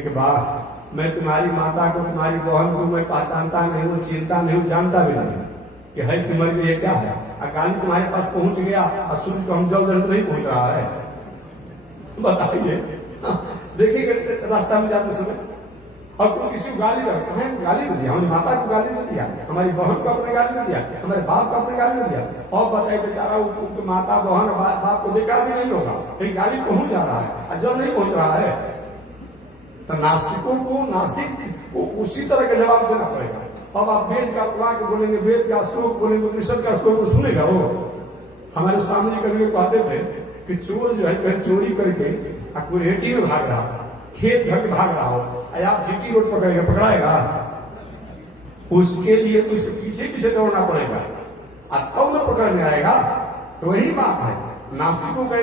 कि वाह, मैं तुम्हारी माता को, तुम्हारी बहन को मैं पहचानता नहीं हूँ, चिंता नहीं हूँ, जानता भी नहीं कि है कि मर गई क्या है, और गाली तुम्हारे पास पहुंच गया और सूर्य को हम जल दर नहीं पहुंच रहा है। बताइए, देखिए रास्ता में जाते समय अब तुम किसी को गाली दो, हमें गाली दे दिया, हमारी माता को गाली दे दिया, हमारी बहन को अपने गाली दे दिया, हमारे बाप को अपने गाली दे दिया, और बताइए बेचारा उनकी माता बहन बाप को देखा भी नहीं होगा, लेकिन गाली पहुंच जा रहा है और जब नहीं पहुंच रहा है तो नास्तिकों को, नास्तिक को उसी तरह का जवाब देना पड़ेगा। अब आप वेद का वाक्य बोलेंगे, वेद का श्लोक बोलेंगे, उपनिषद का श्लोक सुनेगा वो। हमारे स्वामी जी कभी कहते थे कि चोर जो है कहीं चोरी करके कुरेटी में भाग रहा, खेत घर में भाग रहा हो, आप जीटी रोड पकड़ेगा, पकड़ाएगा? उसके लिए तो उसके पीछे पीछे दौड़ना पड़ेगा और तब न पकड़ने आएगा। तो वही बात है, नास्तिकों का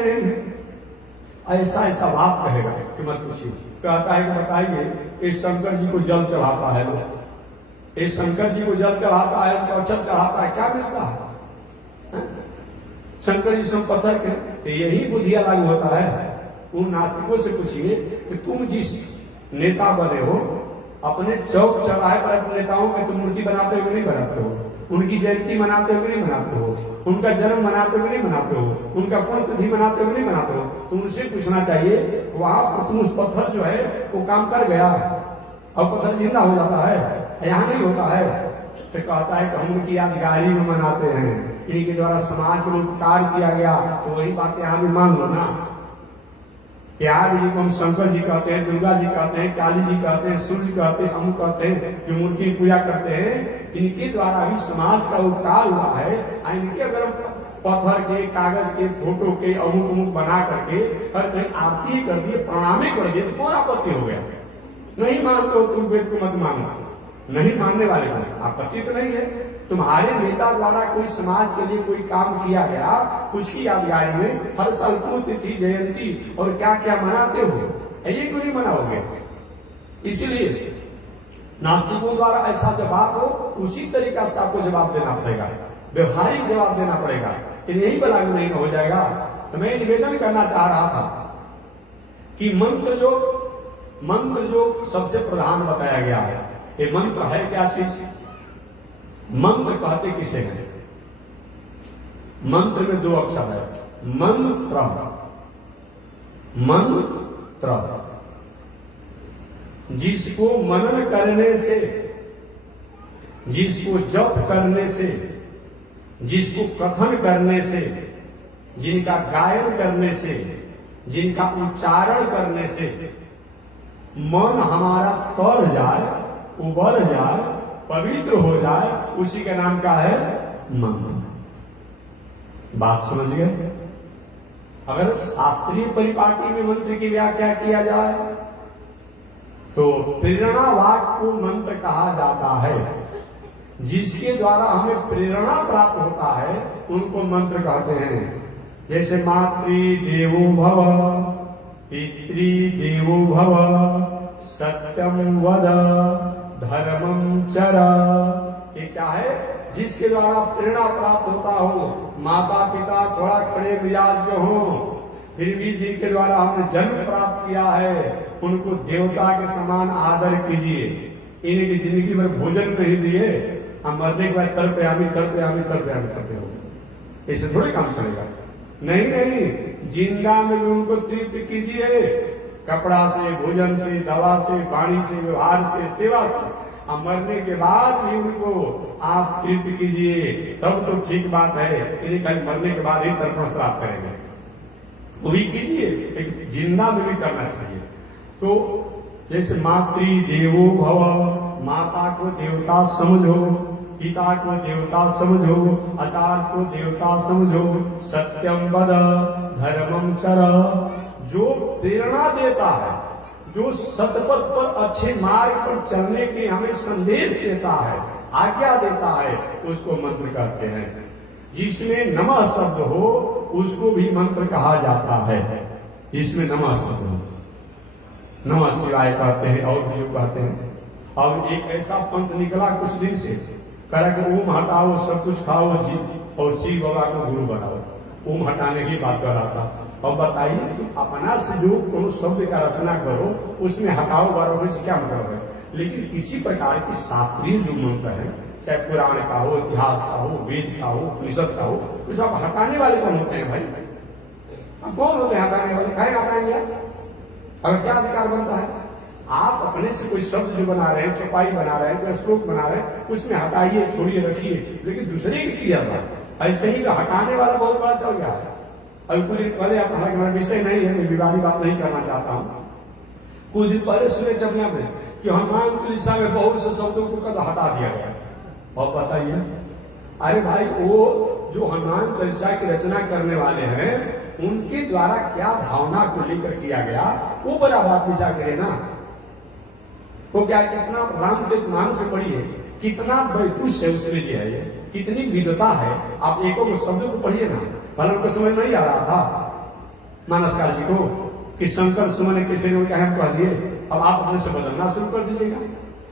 ऐसा ऐसा बात कहेगा कि मत पूछिए। कहता है कि बताइए इस शंकर जी को जल चढ़ाता है लोग, इस शंकर जी को जल चढ़ाता है, अक्षत चढ़ाता है, क्या मिलता है? शंकर जी से पत्थर के, तो यही बुद्धिया लागू होता है। उन नास्तिकों से पूछिए कि तुम जिस नेता बने हो, अपने चौक चौराहे पर अपने नेताओं की तुम मूर्ति बनाते हो नहीं बनाते हो, उनकी जयंती मनाते हुए नहीं मनाते हो, उनका जन्म मनाते हुए नहीं मनाते हो, उनका पुण्यतिथि मनाते हुए नहीं मनाते हो, तो उनसे पूछना चाहिए वहां पर तुम उस पत्थर जो है वो काम कर गया और पत्थर जिंदा हो जाता है, यहाँ नहीं होता है। तो कहता है कि हम उनकी यादगारी में मनाते हैं, इनके द्वारा समाज को उपकार किया गया, तो वही बात यहाँ भी मान लो ना। त्याग जी को हम शंकर जी कहते हैं, दुर्गा जी कहते हैं, काली जी कहते हैं, सूर्य कहते हैं, हम कहते हैं, जो मूर्ति की पूजा करते हैं, इनके द्वारा भी समाज का उपकार हुआ है। इनके अगर हम पत्थर के, कागज के, फोटो के अमुक अमुक बना करके और कहीं आरती कर दिए, प्रणामी कर दिए, तो कौन आपत्ति हो गया? नहीं मानते हो तुम वेद को मत मानो, नहीं मानने वाले को आपत्ति तो नहीं है। तुम्हारे नेता द्वारा कोई समाज के लिए कोई काम किया गया, उसकी यादगारी में हर साल पुण्यतिथि, जयंती और क्या क्या मनाते हो, ये क्यों नहीं मनाओगे? इसलिए नास्तिकों द्वारा ऐसा जवाब हो, उसी तरीका से आपको जवाब देना पड़ेगा, व्यवहारिक जवाब देना पड़ेगा। यही बला नहीं हो जाएगा। तो मैं निवेदन करना चाह रहा था कि मंत्र जो सबसे प्रधान बताया गया है, ये मंत्र है क्या चीज? मंत्र कहते किसे हैं? मंत्र में 2 अक्षर है, मंत्र। मंत्र जिसको मनन करने से, जिसको जप करने से, जिसको कथन करने से, जिनका गायन करने से, जिनका उच्चारण करने से मन हमारा तर जाए, उबर जाए, पवित्र हो जाए, उसी का नाम क्या है? मंत्र। बात समझ गए? अगर शास्त्रीय परिपाटी में मंत्र की व्याख्या किया जाए तो प्रेरणा वाक्य को मंत्र कहा जाता है। जिसके द्वारा हमें प्रेरणा प्राप्त होता है उनको मंत्र कहते हैं। जैसे मातृ देवो भव, पितृ देवो भव, सत्यम वद, धर्मम चर। ये क्या है? जिसके द्वारा प्रेरणा प्राप्त होता हो। माता पिता थोड़ा खड़े मिजाज के हो, फिर भी जिनके द्वारा हमने जन्म प्राप्त किया है उनको देवता के समान आदर कीजिए। इनकी जिंदगी भर भोजन नहीं दिए, हम मरने के बाद तल पे आमी करते हो, ऐसे थोड़े काम चलेगा। नहीं, जिंदा में भी उनको तृप्त कीजिए, कपड़ा से, भोजन से, दवा से, वाणी से, व्यवहार से, सेवा से। अब मरने के बाद भी उनको आप तृप्त कीजिए, तब तो ठीक बात है। इन्हें कल मरने के बाद ही तर्पण श्राद्ध करेंगे, वो भी कीजिए, लेकिन जिंदा में भी करना चाहिए। तो जैसे मातृ देवो भव, माता को देवता समझो, पिता को देवता समझो, आचार्य को देवता समझो, सत्यम वद, धर्मम चर। जो प्रेरणा देता है, जो सतपथ पर अच्छे मार्ग पर चलने के हमें संदेश देता है, आज्ञा देता है, उसको मंत्र कहते हैं। जिसमें नमः शब्द हो उसको भी मंत्र कहा जाता है। इसमें नमः शब्द हो, नमः शिवाय कहते हैं और भी कहते हैं। अब एक ऐसा पंथ निकला कुछ दिन से, करा कि ओम हटाओ सब कुछ खाओ जी, और शिव बाबा को गुरु बनाओ। ओम हटाने की बात कर रहा था। अब बताइए कि अपना से जो कोनो शब्द का रचना करो उसमें हटाओ बराबर से क्या मतलब है? लेकिन किसी प्रकार की शास्त्रीय जो मंत्र है, चाहे पुराण का हो, इतिहास का हो, वेद का हो, उपनिषद का हो, उसमें आप हटाने वाले कौन होते हैं भाई? अब कौन होते हैं हटाने वाले? कहीं हटाएंगे अगर क्या अधिकार बनता है? आप अपने से कोई शब्द जो बना रहे हैं, चौपाई बना रहे हैं, कोई श्लोक बना रहे हैं, उसमें हटाइए, छोड़िए, रखिए, लेकिन दूसरे की क्रिया बात ऐसे ही हटाने वाला बहुत बड़ा चल गया है। अभी पहले आप हालांकि मेरा विषय नहीं है, मैं विवादी बात नहीं करना चाहता हूँ। कुछ दिन पहले सुने जब में कि हनुमान चालीसा में बहुत से शब्दों को कद हटा दिया गया। और बताइए, अरे भाई वो जो हनुमान चालीसा की रचना करने वाले हैं उनके द्वारा क्या भावना को लेकर किया गया, वो बड़ा बात विचार करे ना। तो क्या कितना रामचरितमानस से पढ़िए, कितना वैपुष्य है उसमें जो है, कितनी विद्वता है। आप एक शब्द को पढ़िए ना, भला उनको समझ नहीं आ रहा था मानसकार जी को कि शंकर सुमन किसी ने कहा कह दिए, अब आप अपने से बदलना शुरू कर दीजिएगा।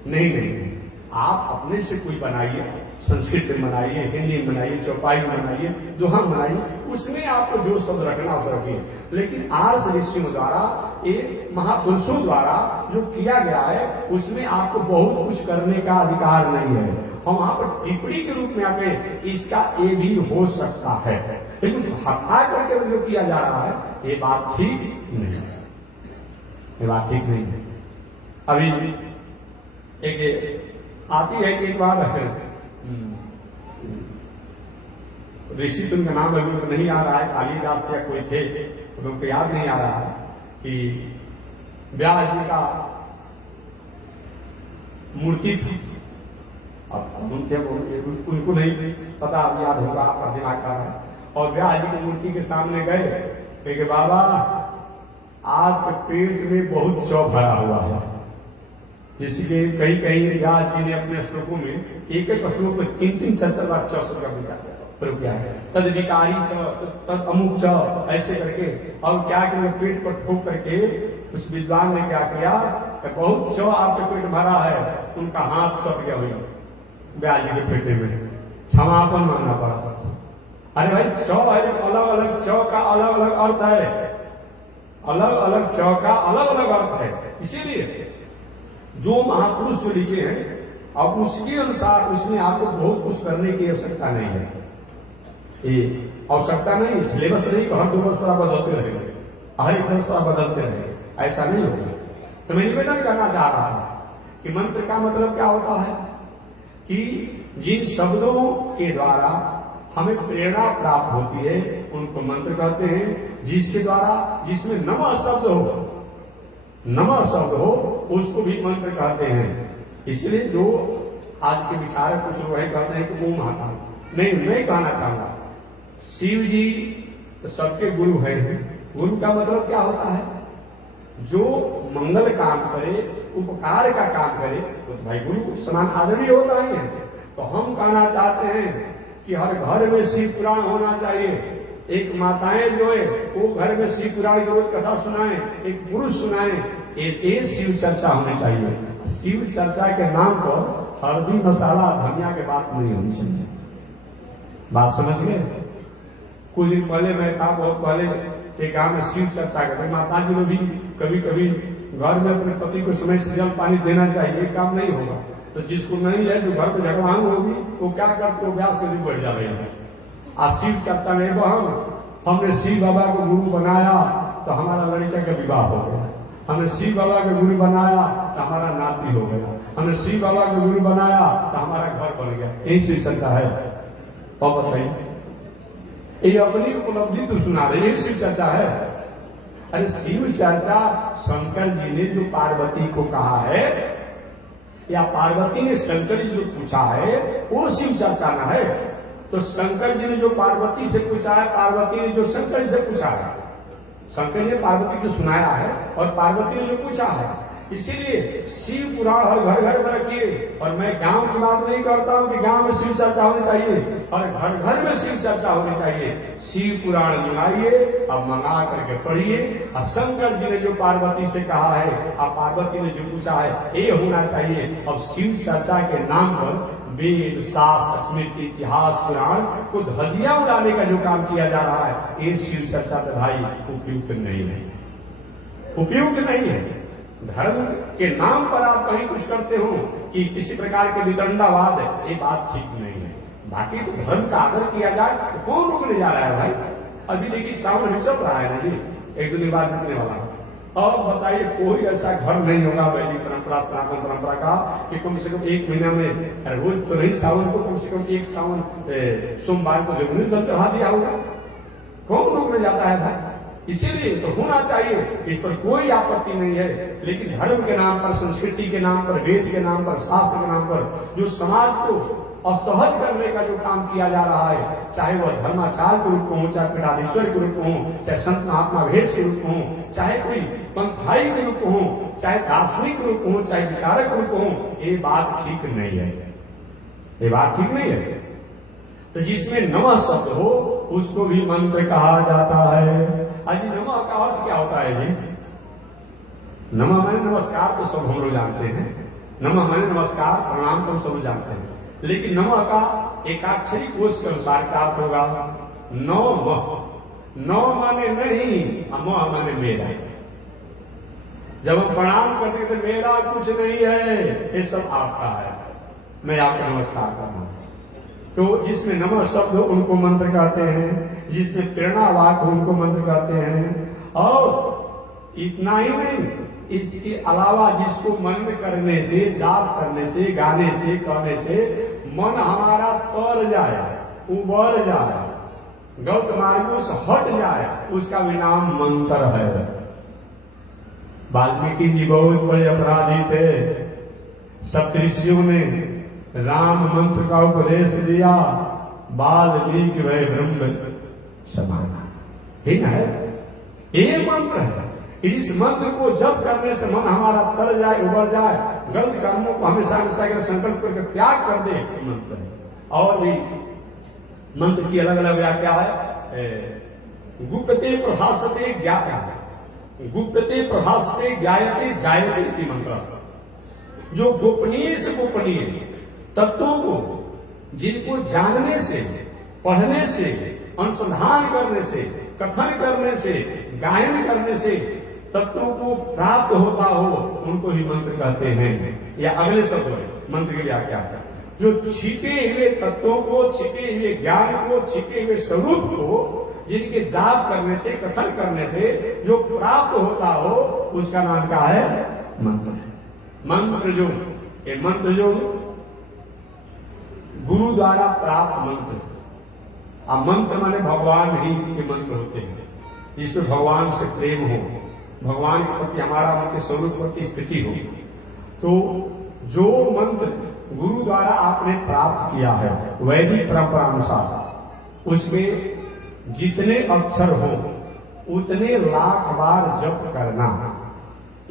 नहीं, आप अपने से कोई बनाइए, संस्कृत में बनाइए, हिंदी में बनाइए, चौपाई में बनाइए, दोहा बनाइए, उसमें आपको जो शब्द रखना उसे रखिए। लेकिन आर्ष ऋषियों द्वारा, ये महापुरुषों द्वारा जो किया गया है उसमें आपको बहुत कुछ करने का अधिकार नहीं है। हम वहां पर टिप्पणी के रूप में हमें इसका ये भी हो सकता है, लेकिन उस हटा करके जो किया जा रहा है ये बात ठीक नहीं है, ये बात ठीक नहीं है। अभी एक आती है कि एक बार ऋषि, तुमका नाम अभी नहीं आ रहा है, कालिदास या कोई थे, उनको याद नहीं आ रहा है कि व्यास जी का मूर्ति थी। अब उनसे उनको नहीं पता, याद होगा, आपका दिमाग का है। और व्यास जी की मूर्ति के सामने गए कि बाबा आपके पेट में बहुत चौ भरा हुआ है। इसलिए कहीं कहीं व्यास जी ने अपने श्लोकों में एक एक श्लोक में 3-3 4 बार चौ शब्द का प्रयोग किया है। तद विकारी तद अमुक च, ऐसे करके। और क्या कि पेट पर ठोक करके उस विद्वान ने क्या किया, बहुत चौ आपके पेट भरा है, उनका हाथ सट गया हुई व्यास जी के पेटे में, क्षमापन मांगना पड़ा। अरे भाई चौ है, अलग अलग चौ का अलग अलग अर्थ है, अलग अलग चौ का अलग अलग अर्थ है। इसीलिए जो महापुरुष जो लिखे हैं, अब उसके अनुसार उसमें आपको बहुत कुछ करने की आवश्यकता नहीं है। ये आवश्यकता नहीं, सिलेबस नहीं हर 2 वर्ष पर आप बदलते रहेंगे, हर 1 वर्ष पर आप बदलते रहेंगे, ऐसा नहीं होगा। तो मैं निवेदन करना चाह रहा हूं कि मंत्र का मतलब क्या होता है कि जिन शब्दों के द्वारा हमें प्रेरणा प्राप्त होती है उनको मंत्र कहते हैं। जिसके द्वारा, जिसमें नमः शब्द हो, नमः शब्द हो, उसको भी मंत्र कहते हैं। इसलिए जो आज के विचारक कुछ लोग कहते हैं कि ओम आता नहीं, मैं कहना चाहूंगा शिव जी सबके गुरु हैं। गुरु का मतलब क्या होता है, जो मंगल काम करे, उपकार का काम करे, तो भाई गुरु समान आदरणीय होता है। तो हम कहना चाहते हैं कि हर घर में शिव पुराण होना चाहिए। एक माताएं जो है वो घर में शिव पुराण की रोज कथा सुनाएं, एक पुरुष सुनाएं, एक शिव चर्चा होनी चाहिए। शिव चर्चा के नाम पर हल्दी मसाला धनिया के बात नहीं होनी चाहिए। बात समझ गए? कुछ दिन पहले मैं था, बहुत पहले एक गांव में शिव चर्चा करते, माता जी ने भी कभी कभी घर में अपने पति को समय से जल पानी देना चाहिए, काम नहीं होगा। तो जिसको नहीं है, जो घर पे झगड़ान होगी, वो क्या करते हो, व्यास से भी बढ़ जा रही है। आज शिव चर्चा में बहन, हमने शिव बाबा को गुरु बनाया तो हमारा लड़का का विवाह हो गया, हमने शिव बाबा को गुरु बनाया तो हमारा नाती हो गया, हमने शिव बाबा को गुरु बनाया तो हमारा घर बन गया। यही शिव चर्चा है। और बताइए, ये अपनी उपलब्धि तो सुना रहे, यही शिव चर्चा है। अरे शिव चर्चा शंकर जी ने जो पार्वती को कहा है, या पार्वती ने शंकर जी जो पूछा है, वो शिव चर्चा न है। तो शंकर जी ने जो पार्वती से पूछा है, पार्वती ने जो शंकर जी से पूछा है, शंकर जी ने पार्वती को सुनाया है और पार्वती ने जो पूछा है। इसीलिए शिव पुराण हर घर घर में रखिए। और मैं गांव की बात नहीं करता हूं कि गांव में शिव चर्चा होनी चाहिए, और घर घर में शिव चर्चा होनी चाहिए। शिव पुराण मंगाइए, अब मंगा करके पढ़िए। और शंकर जी ने जो पार्वती से कहा है, अब पार्वती ने जो पूछा है, ये होना चाहिए। अब शिव चर्चा के नाम पर वेद, शास्त्र, स्मृति, इतिहास, पुराण को धजिया उड़ाने का जो काम किया जा रहा है, ये शिव चर्चा तो भाई उपयुक्त नहीं है, उपयुक्त नहीं है। धर्म के नाम पर आप कहीं कुछ करते हो कि किसी प्रकार के वितंडावाद है, ये बात ठीक नहीं है। बाकी तो धर्म का आदर किया जाए तो कौन रोकने जा रहा है भाई। अभी देखिए सावन में चल रहा है ना जी, 1-2 दिन बाद निकलने वाला है। अब बताइए, कोई ऐसा घर नहीं होगा वैदिक परंपरा, सनातन परंपरा का, कि कम से कम 1 महीना में, रोज तो नहीं, सावन को कम से कम 1 सावन सोमवार को जरूर जल चढ़ा दिया होगा। कौन रोकने जाता है भाई? इसीलिए तो होना चाहिए, इस पर कोई आपत्ति नहीं है। लेकिन धर्म के नाम पर, संस्कृति के नाम पर, वेद के नाम पर, शास्त्र के नाम पर जो समाज को असहज करने का जो काम किया जा रहा है, चाहे वह धर्माचार्य के रूप में हो, चाहे पीठाधीश्वर के रूप में हो, चाहे संत महात्मा भेष के रूप में हो, चाहे कोई पंथाई के रूप में हो, चाहे दार्शनिक के रूप में हो, चाहे विचारक के रूप में हो, ये बात ठीक नहीं है, ये बात ठीक नहीं है। तो जिसमें नमः शब्द हो उसको भी मंत्र कहा जाता है। अजी नमः का अर्थ क्या होता है जी? नमः माने नमस्कार तो सब हम लोग जानते हैं, नमः माने नमस्कार, प्रणाम तो हम सब जानते हैं। लेकिन नमः का एकाक्षरी कोश के अनुसार क्या अर्थ होगा? नौ माने नहीं, मह माने मेरा। जब हम प्रणाम करते हैं तो मेरा कुछ नहीं है, ये सब आपका है, मैं आपका नमस्कार करना हूं। तो जिसमें नमः शब्द हो उनको मंत्र कहते हैं, जिसमें प्रेरणा वाक हो उनको मंत्र कहते हैं। और इतना ही नहीं, इसके अलावा जिसको मन करने से, जाप करने से, गाने से, कहने से मन हमारा तर जाए, उबर जाए, गलत मार्गों से हट जाए, उसका भी नाम मंत्र है। वाल्मीकि जी बहुत बड़े अपराधी थे। सप्तऋषियों ने राम मंत्र का उपदेश दिया, वाल्मीकि वह ब्रह्म समाना। ठीक है, ये मंत्र है। इस मंत्र को जप करने से मन हमारा तर जाए, उबर जाए, गलत कर्मों को हमेशा हमेशा के संकल्प करके त्याग कर दे, मंत्र है। और भी मंत्र की अलग अलग व्याख्या है। गुप्यते प्रभासते ज्ञाते, गुप्यते प्रभासते ज्ञायते जायते इति मंत्र। जो गोपनीय से गोपनीय तत्वों को, जिनको जानने से, पढ़ने से, अनुसंधान करने से, कथन करने से, गायन करने से तत्वों को प्राप्त होता हो, उनको ही मंत्र कहते हैं। या अगले शब्द मंत्र की व्याख्या, जो छिपे हुए तत्वों को, छिपे हुए ज्ञान को, छिपे हुए स्वरूप को, जिनके जाप करने से, कथन करने से जो प्राप्त होता हो, उसका नाम क्या है? मंत्र। मंत्र जो, ये मंत्र जो गुरु द्वारा प्राप्त मंत्र। अब मंत्र माने भगवान ही के मंत्र होते हैं, जिसमें भगवान से प्रेम हो, भगवान के प्रति हमारा उनके स्वरूप प्रति स्थिति हो। तो जो मंत्र गुरु द्वारा आपने प्राप्त किया है, वैदिक परंपरा अनुसार उसमें जितने अक्षर हो उतने लाख बार जप करना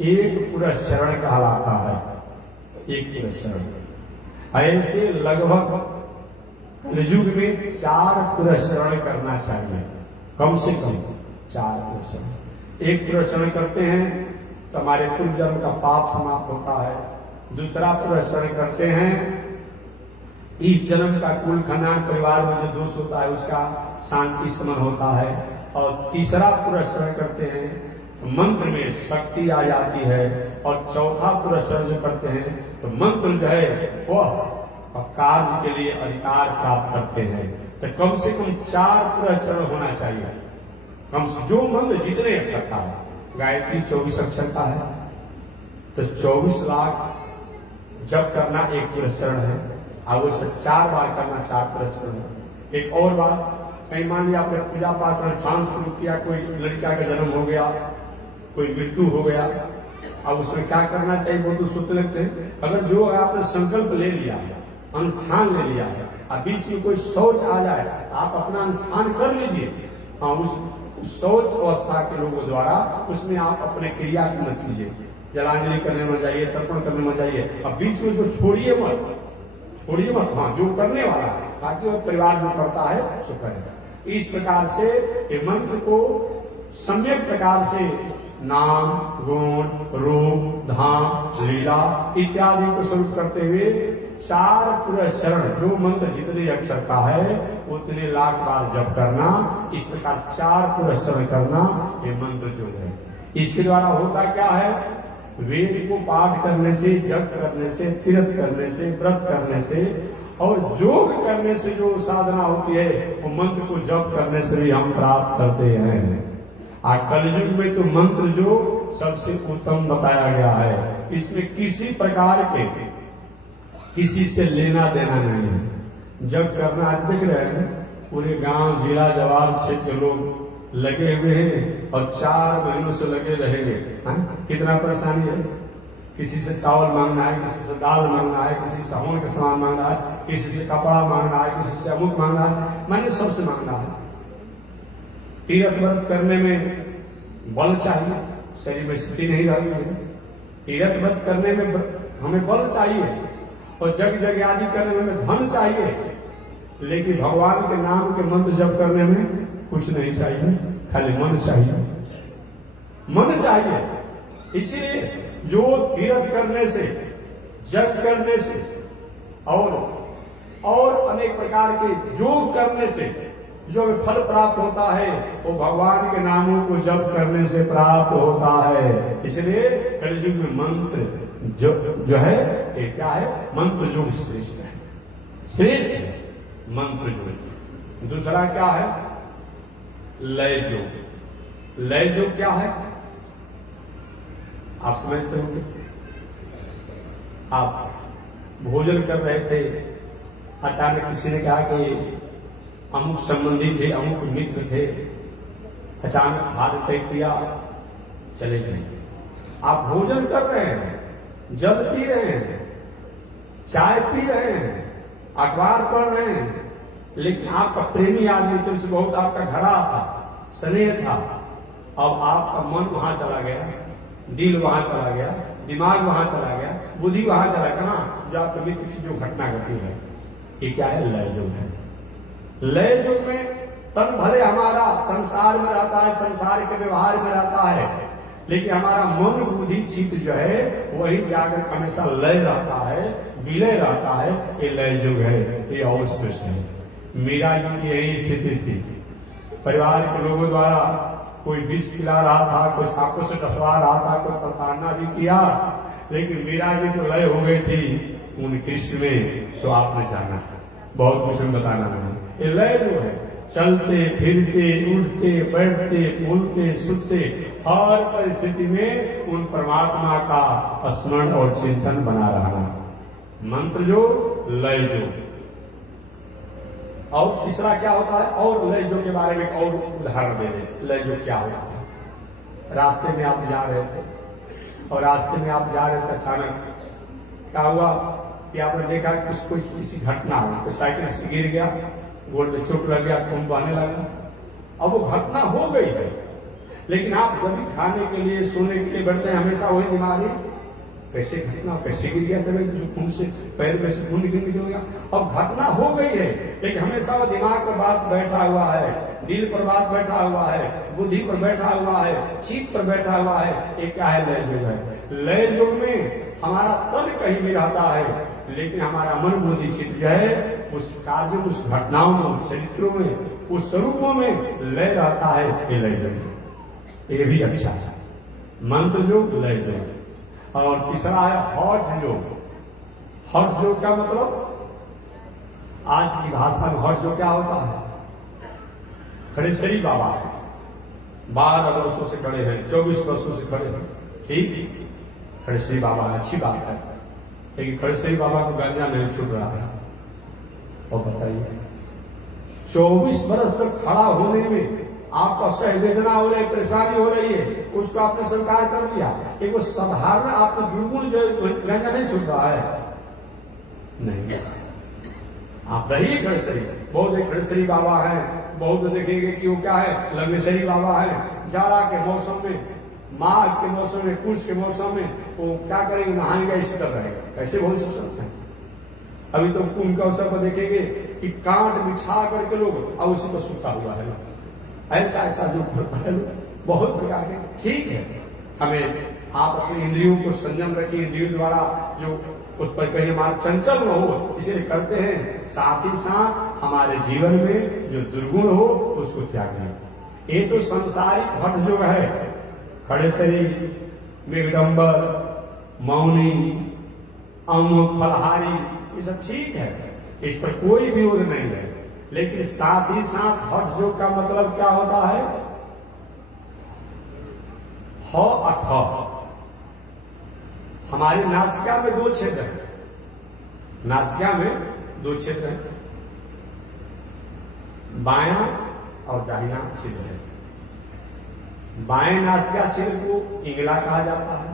एक पुरस्चरण कहलाता है। एक पुरस्चरण ऐसे लगभग कलयुग में 4 पुरस्चरण करना चाहिए, कम से कम 4 पुरस्चरण। एक पुरस्चरण करते हैं तो हमारे पूर्व जन्म का पाप समाप्त होता है। दूसरा पुरस्चरण करते हैं, इस जन्म का कुल खानदान परिवार में जो दोष होता है उसका शांति समन होता है। और तीसरा पुरस्चरण करते हैं तो मंत्र में शक्ति आ जाती है। और चौथा पुरस्चरण जो करते हैं तो मंत्र जो है वह कार्य के लिए अधिकार प्राप्त करते हैं। तो कम से कम 4 पुरस्चरण होना चाहिए। कम से जो मंत्र जितने अक्षर का है, गायत्री 24 अक्षर का है तो 24 लाख जप करना एक पुरस्चरण है। अब उसे 4 बार करना 4 पुरस्चरण है। एक और बात, कहीं मान लिया आपने पूजा पाठ अनुष्ठान शुरू किया, कोई लड़का का जन्म हो गया, कोई मृत्यु हो गया, अब उसमें क्या करना चाहिए वो तो सूत्र लगते हैं। अगर जो आपने संकल्प ले लिया है, अनुष्ठान ले लिया है, अब बीच में कोई शौच आ जाए, आप अपना अनुष्ठान कर लीजिए। हाँ, उस शौच अवस्था के लोगों द्वारा उसमें आप अपने क्रिया मत कीजिए, जलांजलि करने में जाइए, तर्पण करने में जाइए। अब बीच में उसको छोड़िए मत, छोड़िए मत। हाँ, जो करने वाला है, ताकि वह परिवार जो करता है सो करेगा। इस प्रकार से ये मंत्र को सम्यक प्रकार से नाम, गुण, रूप, धाम, लीला इत्यादि को स्वरूप करते हुए 4 पुरस्चरण, जो मंत्र जितने अक्षर का है उतने लाख बार जप करना, इस प्रकार 4 पुरस्चरण करना ये मंत्र जो है। इसके द्वारा होता क्या है? वेद को पाठ करने से, जप करने से, तीर्थ करने से, व्रत करने से और योग करने से जो साधना होती है वो मंत्र को जप करने से भी हम प्राप्त करते हैं। आज कलयुग में तो मंत्र जो सबसे उत्तम बताया गया है, इसमें किसी प्रकार के किसी से लेना देना नहीं है। जब करना आज देख रहे हैं पूरे गांव, जिला, जवार क्षेत्र के लोग लगे हुए हैं और 4 महीनों से लगे रहेंगे। कितना परेशानी है। किसी से चावल मांगना है, किसी से दाल मांगना है, किसी से हवन का सामान मांगना है, किसी से कपड़ा मांगना है, किसी से अमुक मांगना है, मैंने सबसे मांगना है। तीर्थ व्रत करने में बल चाहिए, शरीर में स्थिति नहीं रही है। तीर्थ व्रत करने में हमें बल चाहिए और जग जग आदि करने में धन चाहिए, लेकिन भगवान के नाम के मंत्र जप करने में कुछ नहीं चाहिए, खाली मन चाहिए, मन चाहिए। इसलिए जो तीर्थ करने से, जप करने से और अनेक प्रकार के योग करने से जो हमें फल प्राप्त होता है वो भगवान के नामों को जप करने से प्राप्त होता है। इसलिए कलयुग में मंत्र जो है ये क्या है? मंत्र योग श्रेष्ठ है, श्रेष्ठ है मंत्र योग। दूसरा क्या है? लय योग। लय योग क्या है आप समझते होंगे। आप भोजन कर रहे थे, अचानक किसी ने कहा कि अमुक संबंधी थे, अमुक मित्र थे, अचानक हार्ट अटैक किया, चले गए। आप भोजन कर रहे हैं, जल पी रहे हैं, चाय पी रहे हैं, अखबार पढ़ रहे हैं, लेकिन आपका प्रेमी आदमी तुमसे बहुत आपका घड़ा था, स्नेह था, अब आपका मन वहां चला गया, दिल वहां चला गया, दिमाग वहां चला गया, बुद्धि वहां चला गया। कहां? जो आपके मित्र की जो घटना घटी है, ये क्या है? लय युग है। लय युग में तन भले हमारा संसार में रहता है, संसार के व्यवहार में रहता है, लेकिन हमारा मन बुद्धि चित्त जो है वही जाकर हमेशा लय रहता है, विलय रहता है। ये लय युग है, ये और श्रेष्ठ है। मीरा जी की यही स्थिति थी। परिवार के लोगों द्वारा कोई विष पिला रहा था, कोई सांपों से डसवा रहा था, कोई प्रताड़ना भी किया, लेकिन मीरा जी तो लय हो गई थी उन कृष्ण में। तो आपने जाना है, बहुत कुछ बताना नहीं। ये लय जो है, चलते फिरते उठते बैठते बोलते सुनते हर परिस्थिति में उन परमात्मा का स्मरण और चिंतन बना रहना। मंत्र जो, लय जो। और तीसरा क्या होता है? और लय जो के बारे में और उदाहरण दे रहे। लय जो क्या होता है? रास्ते में आप जा रहे थे और रास्ते में आप जा रहे थे, अचानक क्या हुआ कि आपने देखा किसी घटना हो, साइकिल से गिर गया, गोड़ में चोट लग गया, खून बहने लगा। अब वो घटना हो गई है, लेकिन आप जब भी खाने के लिए सोने के लिए बैठते हैं हमेशा वही दिमाग है, कैसे घटना, कैसे गिर गया, जो खून से पैर में से खून निकल गया। अब घटना हो गई है, लेकिन हमेशा वो दिमाग पर बात बैठा हुआ है, दिल पर बात बैठा हुआ है, बुद्धि पर बैठा हुआ है, चित्त पर बैठा हुआ है। ये क्या है? लय युग है। लय युग में हमारा तन कहीं भी रहता है, लेकिन हमारा मन बुद्धि चित्त जो है उस कार्य, उस घटनाओं में, उस चरित्रों में, उस स्वरूपों में लय रहता है। ये लय युग, ये भी अच्छा है। मंत्र जो, लय जो। और तीसरा है हठ योग। हठ योग का मतलब, आज की भाषा में हठ योग क्या होता है? खड़ेसरी बाबा है, 12 वर्षों से खड़े हैं, 24 वर्षों से खड़े हैं, ठीक, खड़ेसरी बाबा है, अच्छी बात है, लेकिन खड़ेसरी बाबा को गांजा नहीं छूट रहा है। और बताइए, 24 वर्ष तक खड़ा होने में आपका सहवेदना हो रही, परेशानी हो रही है, उसको आपने स्वीकार कर लिया। एक वो साधारण आपका बिल्कुल जो गांजा नहीं छूट रहा है, नहीं, आप रहिए खड़ेसरी। बहुत एक खड़ेसरी बाबा है, बहुत देखेंगे कि वो क्या है, लंगेसरी बाबा है। जाड़ा के मौसम में, माघ के मौसम में, पुष के मौसम में वो क्या करेंगे? नहाएंगे, ऐसे कर रहेगा। ऐसे बहुत से संत हैं। अभी तो कुंभ के अवसर पर देखेंगे कि कांट बिछा करके लोग अब उसी पर सूखा हुआ है। ऐसा ऐसा जो होता है, बहुत प्रकार के। ठीक है, हमें आप अपने इंद्रियों को संयम रखिए, इंद्रियों द्वारा जो उस पर कहीं हमारा चंचल न हो, इसीलिए करते हैं। साथ ही साथ हमारे जीवन में जो दुर्गुण हो उसको त्यागें। ये तो संसारिक हठ जो है, खड़ेसरी, मेघडंबर, मौनी, अमुक, फलहारी, ये सब ठीक है, इस पर कोई विरोध नहीं है। लेकिन साथ ही साथ हठ योग का मतलब क्या होता है? ह अठ। हमारी नासिका में 2 छेद हैं, नासिका में 2 छेद हैं, बायां और दाहिना छिद्र है। बाएं नासिका छिद्र को इंगला कहा जाता है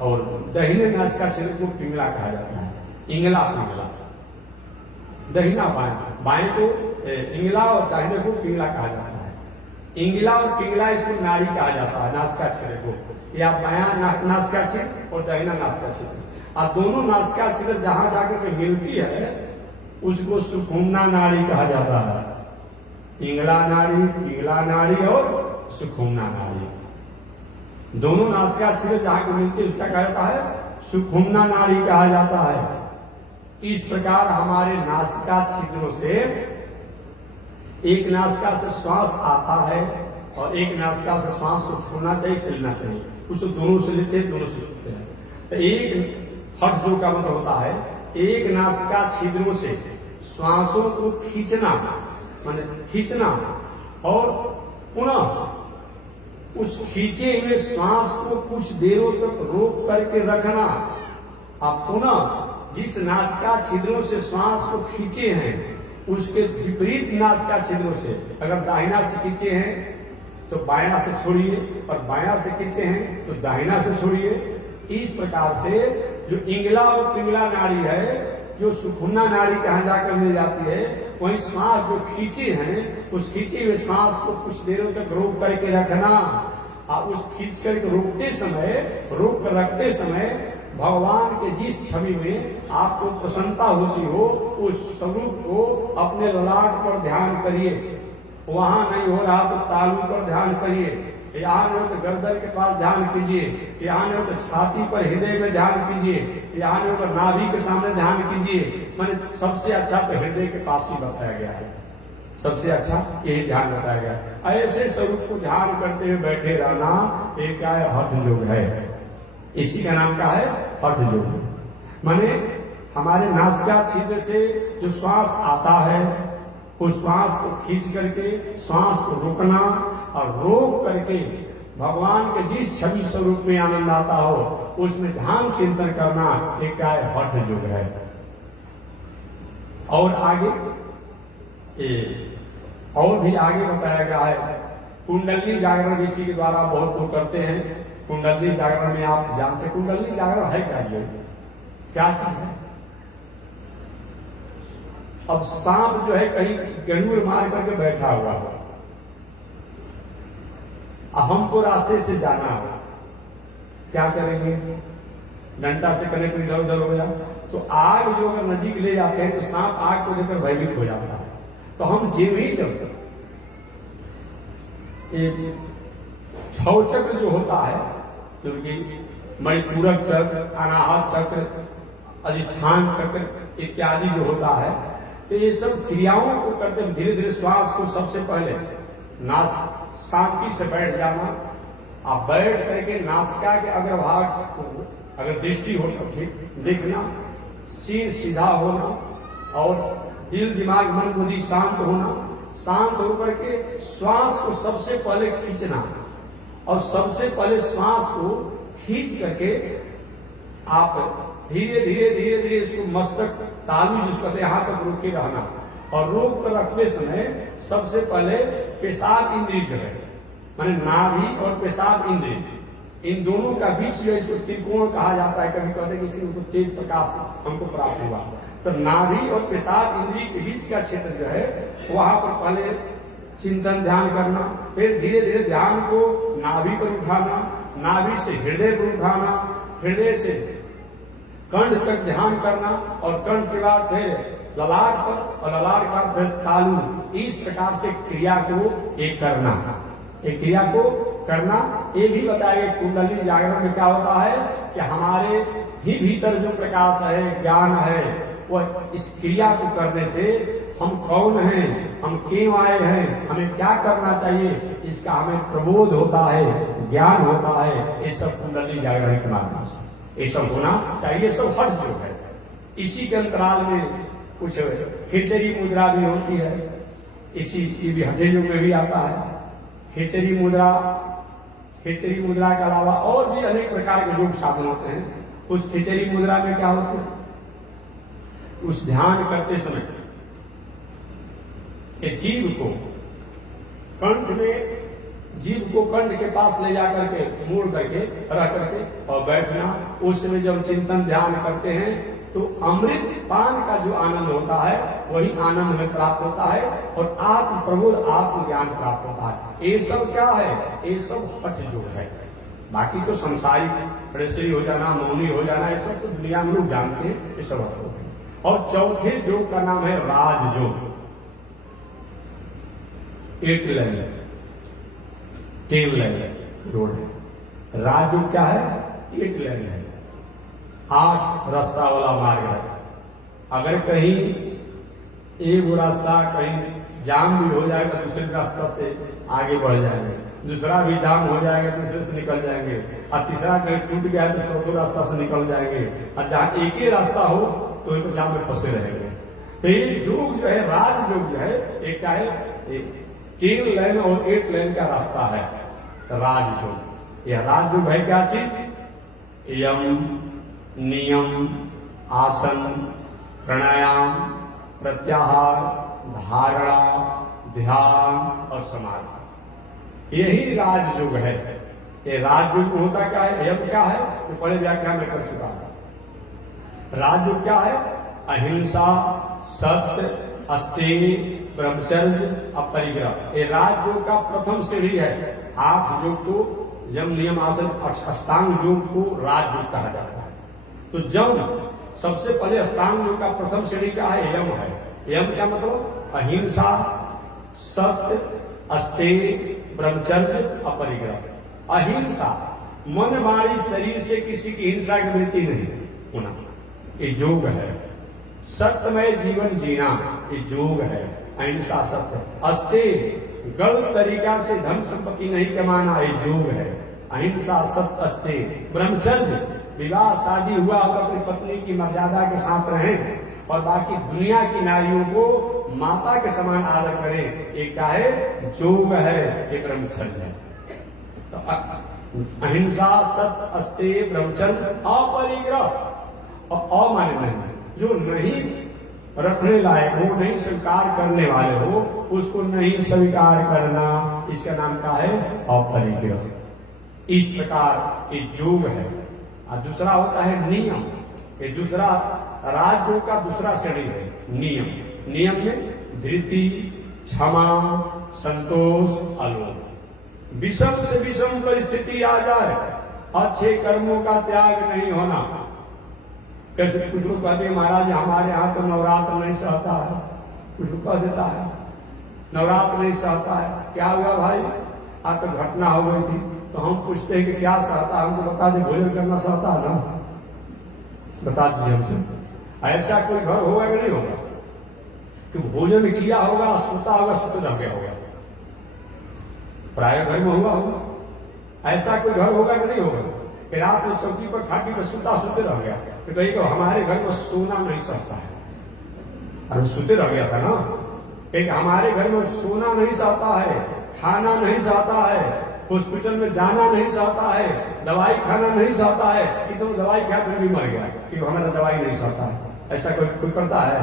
और दाहिने नासिका छिद्र को पिंगला कहा जाता है। इंगला पिंगला, दाहिना बाएं, बाएं को इंगला और दाहिने को पिंगला कहा जाता है। इंगला और पिंगला इसको नाड़ी कहा जाता है, नासिका छिद्र को, या बायां नासिका छिद्र और दाहिना नासिका छिद्र। अब दोनों नासिका छिद्र जहां जाकर के मिलती है उसको सुखुम्ना नाड़ी कहा जाता है। इंगला नाड़ी, पिंगला नाड़ी और सुखुम्ना नाड़ी, दोनों नासिका छिद्र जहां को मिलती है उसका कहा जाता है सुखुम्ना नाड़ी कहा जाता है। इस प्रकार हमारे नासिका छिद्रों से, एक नासिका से श्वास आता है और एक नासिका से श्वास को छोड़ना चाहिए, चलना चाहिए, उसको दोनों से लेते हैं, दोनों से छूटते हैं। तो एक हठ जो का मतलब होता है, एक नासिका छिद्रों से श्वासों को खींचना, माने खींचना, और पुनः उस खींचे हुए श्वास को कुछ देरों तक रोक करके रखना। अब पुनः जिस नासिका छिद्रों से श्वास को खींचे हैं उसके विपरीत नासिका छिद्रों से, अगर दाहिना से खींचे हैं तो बायां से छोड़िए, और बायां से खींचे हैं तो दाहिना से छोड़िए। इस प्रकार से जो इंगला और पिंगला नाड़ी है, जो सुखुन्ना नाड़ी कहाँ जाकर मिल जाती है, वही श्वास जो खींचे हैं, उस खींचे हुए श्वास को कुछ देर तक रोक करके रखना। और उस खींच कर रोकते समय, रोक कर रखते समय भगवान के जिस छवि में आपको प्रसन्नता होती हो, उस स्वरूप को अपने ललाट पर ध्यान करिए। वहां नहीं हो रहा तो तालू पर ध्यान करिए, यहाँ नहीं हो तो गर्दन के पास ध्यान कीजिए, यहाँ नहीं हो तो छाती पर हृदय में ध्यान कीजिए, यहाँ नहीं हो तो नाभि के सामने ध्यान कीजिए। मैंने सबसे अच्छा तो हृदय के पास ही बताया गया है, सबसे अच्छा यही ध्यान बताया गया है। ऐसे स्वरूप को ध्यान करते हुए बैठे रहना, एक क्या है, हठ योग है। इसी का नाम क्या है, हठ योग। माने हमारे नासिका छिद्र से जो श्वास आता है, उस श्वास को खींच करके श्वास को रोकना, और रोक करके भगवान के जिस छवि स्वरूप में आनंद आता हो उसमें ध्यान चिंतन करना, एक क्या है, हठ योग है। और आगे और भी आगे बताया गया है, कुंडली जागरण इसी के द्वारा बहुत लोग करते हैं। कुंडली जागरण में आप जानते हैं कुंडली जागरण है क्या, ये क्या चीज है? अब सांप जो है कहीं गणूर मार करके बैठा हुआ है, हमको रास्ते से जाना है, क्या करेंगे? डंडा से करें कोई इधर उधर हो गया तो आग जो अगर नदी के ले जाते हैं तो सांप आग को लेकर भयभीत हो जाता है। तो हम जेब ही चलते, एक छौ चक्र जो होता है, क्योंकि मणिपूरक चक्र, अनाहत चक्र, अधिष्ठान चक्र इत्यादि जो होता है, तो ये सब क्रियाओं को करते धीरे धीरे श्वास को सबसे पहले शांति से बैठ जाना। आप बैठ करके नासिका के अग्रभाग को अगर दृष्टि हो तो ठीक देखना, सिर सीधा होना, और दिल दिमाग मन बुद्धि शांत होना। शांत होकर के श्वास को सबसे पहले खींचना, और सबसे पहले श्वास को खींच करके आप धीरे धीरे धीरे धीरे इसको मस्तक तालू जिसको कहते हैं यहाँ तक रोक के रहना। और रोक कर रखते समय सबसे पहले पेशाब इंद्रिय जो है, माने नाभि और पेशाब इंद्रिय, इन दोनों का बीच जो है इसको त्रिकोण कहा जाता है। कभी कहते हैं किसी को तेज प्रकाश हमको प्राप्त हुआ, तो नाभि और पेशाब इंद्रिय के बीच का क्षेत्र जो है वहां पर पहले चिंतन ध्यान करना, फिर धीरे धीरे ध्यान को नाभि पर उठाना, नाभि से हृदय पर उठाना, हृदय से कंठ तक ध्यान करना, और कंठ के बाद फिर ललाट पर, और ललाट के बाद फिर तालू। इस प्रकार से क्रिया को एक करना, एक क्रिया को करना। ये भी बताया गया कुंडली जागरण में क्या होता है कि हमारे ही भीतर जो प्रकाश है, ज्ञान है, वह इस क्रिया को करने से हम कौन हैं, हम क्यों आए हैं, हमें क्या करना चाहिए, इसका हमें प्रबोध होता है, ज्ञान होता है। ये सब कुंडली जागरण के माध्यम से ये सब होना चाहिए, सब हठ जो है। इसी के अंतराल में कुछ खेचरी मुद्रा भी होती है, इसी ये भी हठे योग में भी आता है। खेचरी मुद्रा के अलावा और भी अनेक प्रकार के योग साधन होते हैं। उस खेचरी मुद्रा में क्या होते हैं, उस ध्यान करते समय ये जीव को कंठ में, जीव को कंठ के पास ले जाकर के मोड़ करके रह करके और बैठना। उस समय जब चिंतन ध्यान करते हैं तो अमृत पान का जो आनंद होता है वही आनंद में प्राप्त होता है, और आत्म प्रबोध आत्म ज्ञान प्राप्त होता है। ये सब क्या है, ये सब हठ योग है। बाकी तो संसारिक फ्रेशरी हो जाना, मौनी हो जाना, ये सब तो दुनिया में लोग जानते हैं, ये सब हठ योग है। और चौथे योग का नाम है राज योग। एक लाइन टेन लाइन रोड है, राज योग क्या है, एक लाइन है, 8 रास्ता वाला मार्ग है। अगर कहीं एक रास्ता कहीं जाम भी हो जाएगा, दूसरे रास्ता से आगे बढ़ जाएंगे, दूसरा भी जाम हो जाएगा, दूसरे से निकल जाएंगे, और तीसरा कहीं टूट गया तो चौथे रास्ता से निकल जाएंगे, और जहां एक ही रास्ता हो तो एक जाम में फंसे रहेंगे। तो ये योग जो है, राज योग जो है, एक क्या है, 3 लाइन और 8 लाइन का रास्ता है राज योग। यह राज योग है क्या चीज, यम, नियम, आसन, प्राणायाम, प्रत्याहार, धारणा, ध्यान और समाधि। यही राजयोग है। ये राजयोग होता क्या है, यम क्या है, तो बड़े व्याख्या में कर चुका है। राजयोग क्या है, अहिंसा, सत्य, अस्तेय, ब्रह्मचर्य, अपरिग्रह। ये राजयोग का प्रथम सीढ़ी है। 8 योग को, यम नियम आसन अष्टांग योग को राजयोग कहा जाता है। तो यम सबसे पहले अष्टांग योग का प्रथम श्रेणी क्या है, यम है। यम क्या मतलब, अहिंसा, सत्य, अस्तेय, ब्रह्मचर्य, अपरिग्रह। अहिंसा, मन वाणी शरीर से किसी की हिंसा की वृत्ति नहीं होना, ये योग है। सत्यमय जीवन जीना, ये योग है, अहिंसा सत्य। अस्तेय, गलत तरीका से धन संपत्ति नहीं कमाना, ये योग है, अहिंसा सत्य अस्तेय। ब्रह्मचर्य, विवाह शादी हुआ तो अपनी पत्नी की मर्यादा के साथ रहें और बाकी दुनिया की नारियों को माता के समान आदर करें, ये क्या है, योग है, ये ब्रह्मचर्य है। तो अहिंसा सत्य अस्तेय ब्रह्मचर्य अपरिग्रह। और माने नहीं, जो नहीं रखने लायक हो, नहीं स्वीकार करने वाले हो, उसको नहीं स्वीकार करना, इसका नाम क्या है, अपरिग्रह। इस प्रकार ये योग है। और दूसरा होता है नियम। ये दूसरा राजयोग का दूसरा श्रेणी है, नियम। नियम में धृति, क्षमा, संतोष, अलोभ। विषम से विषम परिस्थिति आ जाए, अच्छे कर्मों का त्याग नहीं होना। कैसे कुछ लोग कहते हैं, महाराज हमारे यहाँ तो नवरात्र नहीं सहता है, कुछ लोग कह देता है नवरात्र नहीं सहता है। क्या हुआ भाई, आज तो घटना हो गई थी। तो हम पूछते हैं कि क्या सहता है, हमको बता दे, भोजन करना सहता है ना, बता दीजिए हमसे। ऐसा कोई घर होगा कि नहीं होगा कि भोजन किया होगा, सोता होगा, सोते रह गया होगा, प्राय घर में होगा। ऐसा कोई घर होगा कि नहीं होगा कि रात में चौकी पर खाटी पर सुता सोते रह गया। तो कहीं को हमारे घर में सोना नहीं सहता है, अरे सोते रह गया था ना। एक हमारे घर में सोना नहीं सहता है, खाना नहीं सहता है, हॉस्पिटल में जाना नहीं सहता है, दवाई खाना नहीं सहता है कि तुम दवाई खा फिर भी मर गया कि हमारा दवाई नहीं सहता है। ऐसा कोई करता है।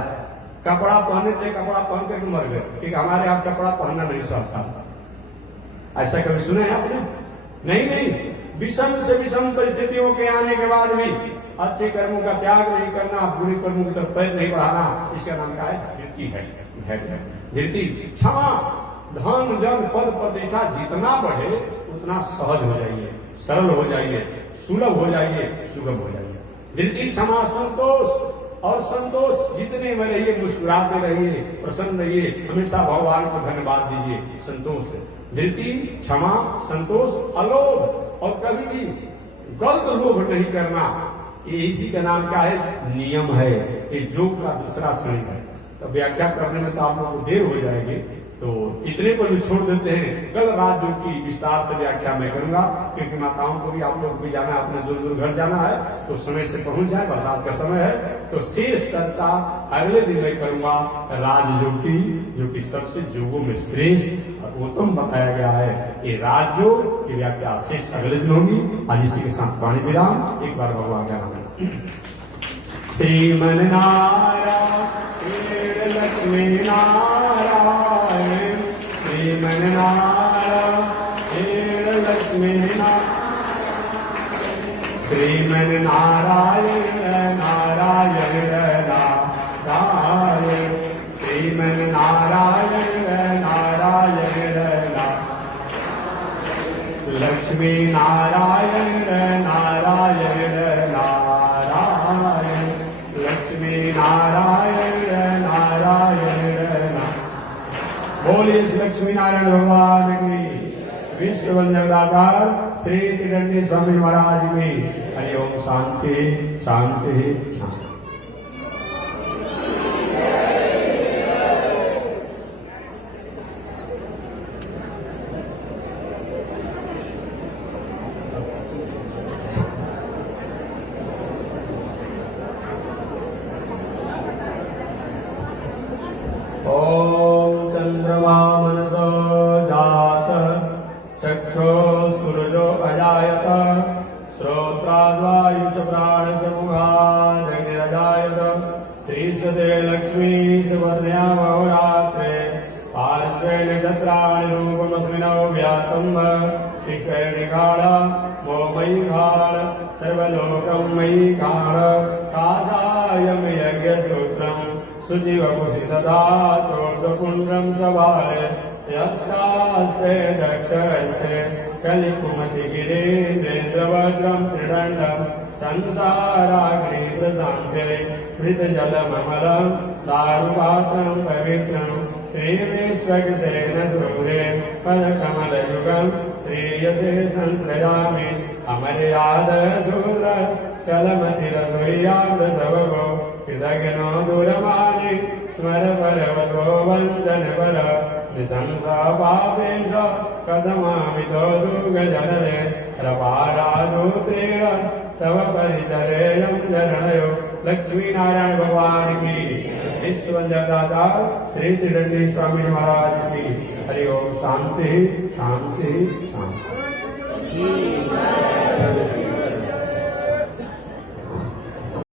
कपड़ा पहने थे, कपड़ा पहन कर मर गए कि हमारे यहाँ कपड़ा पहनना नहीं सहता। ऐसा कभी सुने हैं आपने? नहीं। विषम से विषम परिस्थितियों के आने के बाद भी अच्छे कर्मों का त्याग नहीं करना, बुरे कर्मों की तरफ पैर नहीं बढ़ाना, इसका नाम क्या है, धृति है। धृति, क्षमा, धन जन पद प्रतिष्ठा जितना बढ़े उतना सहज हो जाइए, सरल हो जाइए, सुलभ हो जाइए, सुगम हो जाइए। धृति, क्षमा, संतोष। और संतोष जितने में रहिए, मुस्कुराते रहिए, प्रसन्न रहिए, हमेशा भगवान को धन्यवाद दीजिए, संतोष। धृति, क्षमा, संतोष, अलोभ। और कभी भी गलत लोभ नहीं करना, ये इसी का नाम क्या है, नियम है। ये योग का दूसरा श्रेणी है। तो व्याख्या करने में तो आप लोगों को देर हो जाएगी, तो इतने पर भी छोड़ देते हैं। कल राजयोग की विस्तार से व्याख्या मैं करूंगा, क्योंकि माताओं को भी, आप लोग भी जाना है, अपने दूर दूर घर जाना है, तो समय से पहुंच जाए, बरसात का समय है। तो शेष चर्चा अगले दिन मैं करूंगा राजयोग की, जो कि सबसे योगों में श्रेष्ठ और उत्तम बताया गया है। ये राजयोग की व्याख्या शेष अगले दिन होगी। आज इसी के साथ वाणी विराम। एक बार भगवान का नाम। श्रीमन नारायण लक्ष्मी नारायण, श्रीमन नारायण लक्ष्मी नारायण, श्रीमन नारायण नारायण नारायण, श्रीमन नारायण नारायण लक्ष्मी नारायण नारायण नारायण, लक्ष्मी नारायण नारायण। बोलिए श्री लक्ष्मी नारायण भगवान की, विश्व वंदनाकार श्री त्रिदंडी स्वामी महाराज की। हरि ओम। शांति शांति शांति। ओम चंद्रमा मनसो जात, चक्षो सूरजो अजायत, श्रोत्राद्वायुष प्राणसमुखादग्निरजायत, श्रीसदे लक्ष्मी सुवर्ण्या अहोरात्रे पार्श्व स्वे नक्षत्राणि रूपमस्मिनौ व्यातम् ईश्वरिकाळ मोमयि काळ सर्वलोकं मयि काळ काषायं यज्ञसूत्रं शुचिवपुषि तथा चोर्ध्वपुण्ड्रं सवारे यस्यास्ते दक्षस्ते कलिकुमतिगिरीन्द्रेन्द्रवज्रं त्रिदण्डं संसाराग्नि प्रशान्ते मृतजलममलं दारुपात्रं पवित्रं श्रीविश्वक्सेन सूरे पदकमलयुगं श्रीयसे संश्रयामि अमर्यादशूर चलमतिरसुयाब्दसवगो कृतज्ञो दूरवाणि स्मर परवतो वञ्चनपर निशंसा पापेश कथमामितो दुर्गजनरे प्रपारादोत्रेणस्तव परिचरेयं शरणयो लक्ष्मी नारायण भगवान की विश्व जगदाचार श्री त्रिदंडी स्वामी महाराज की हरि ओम शांति शांति शांति।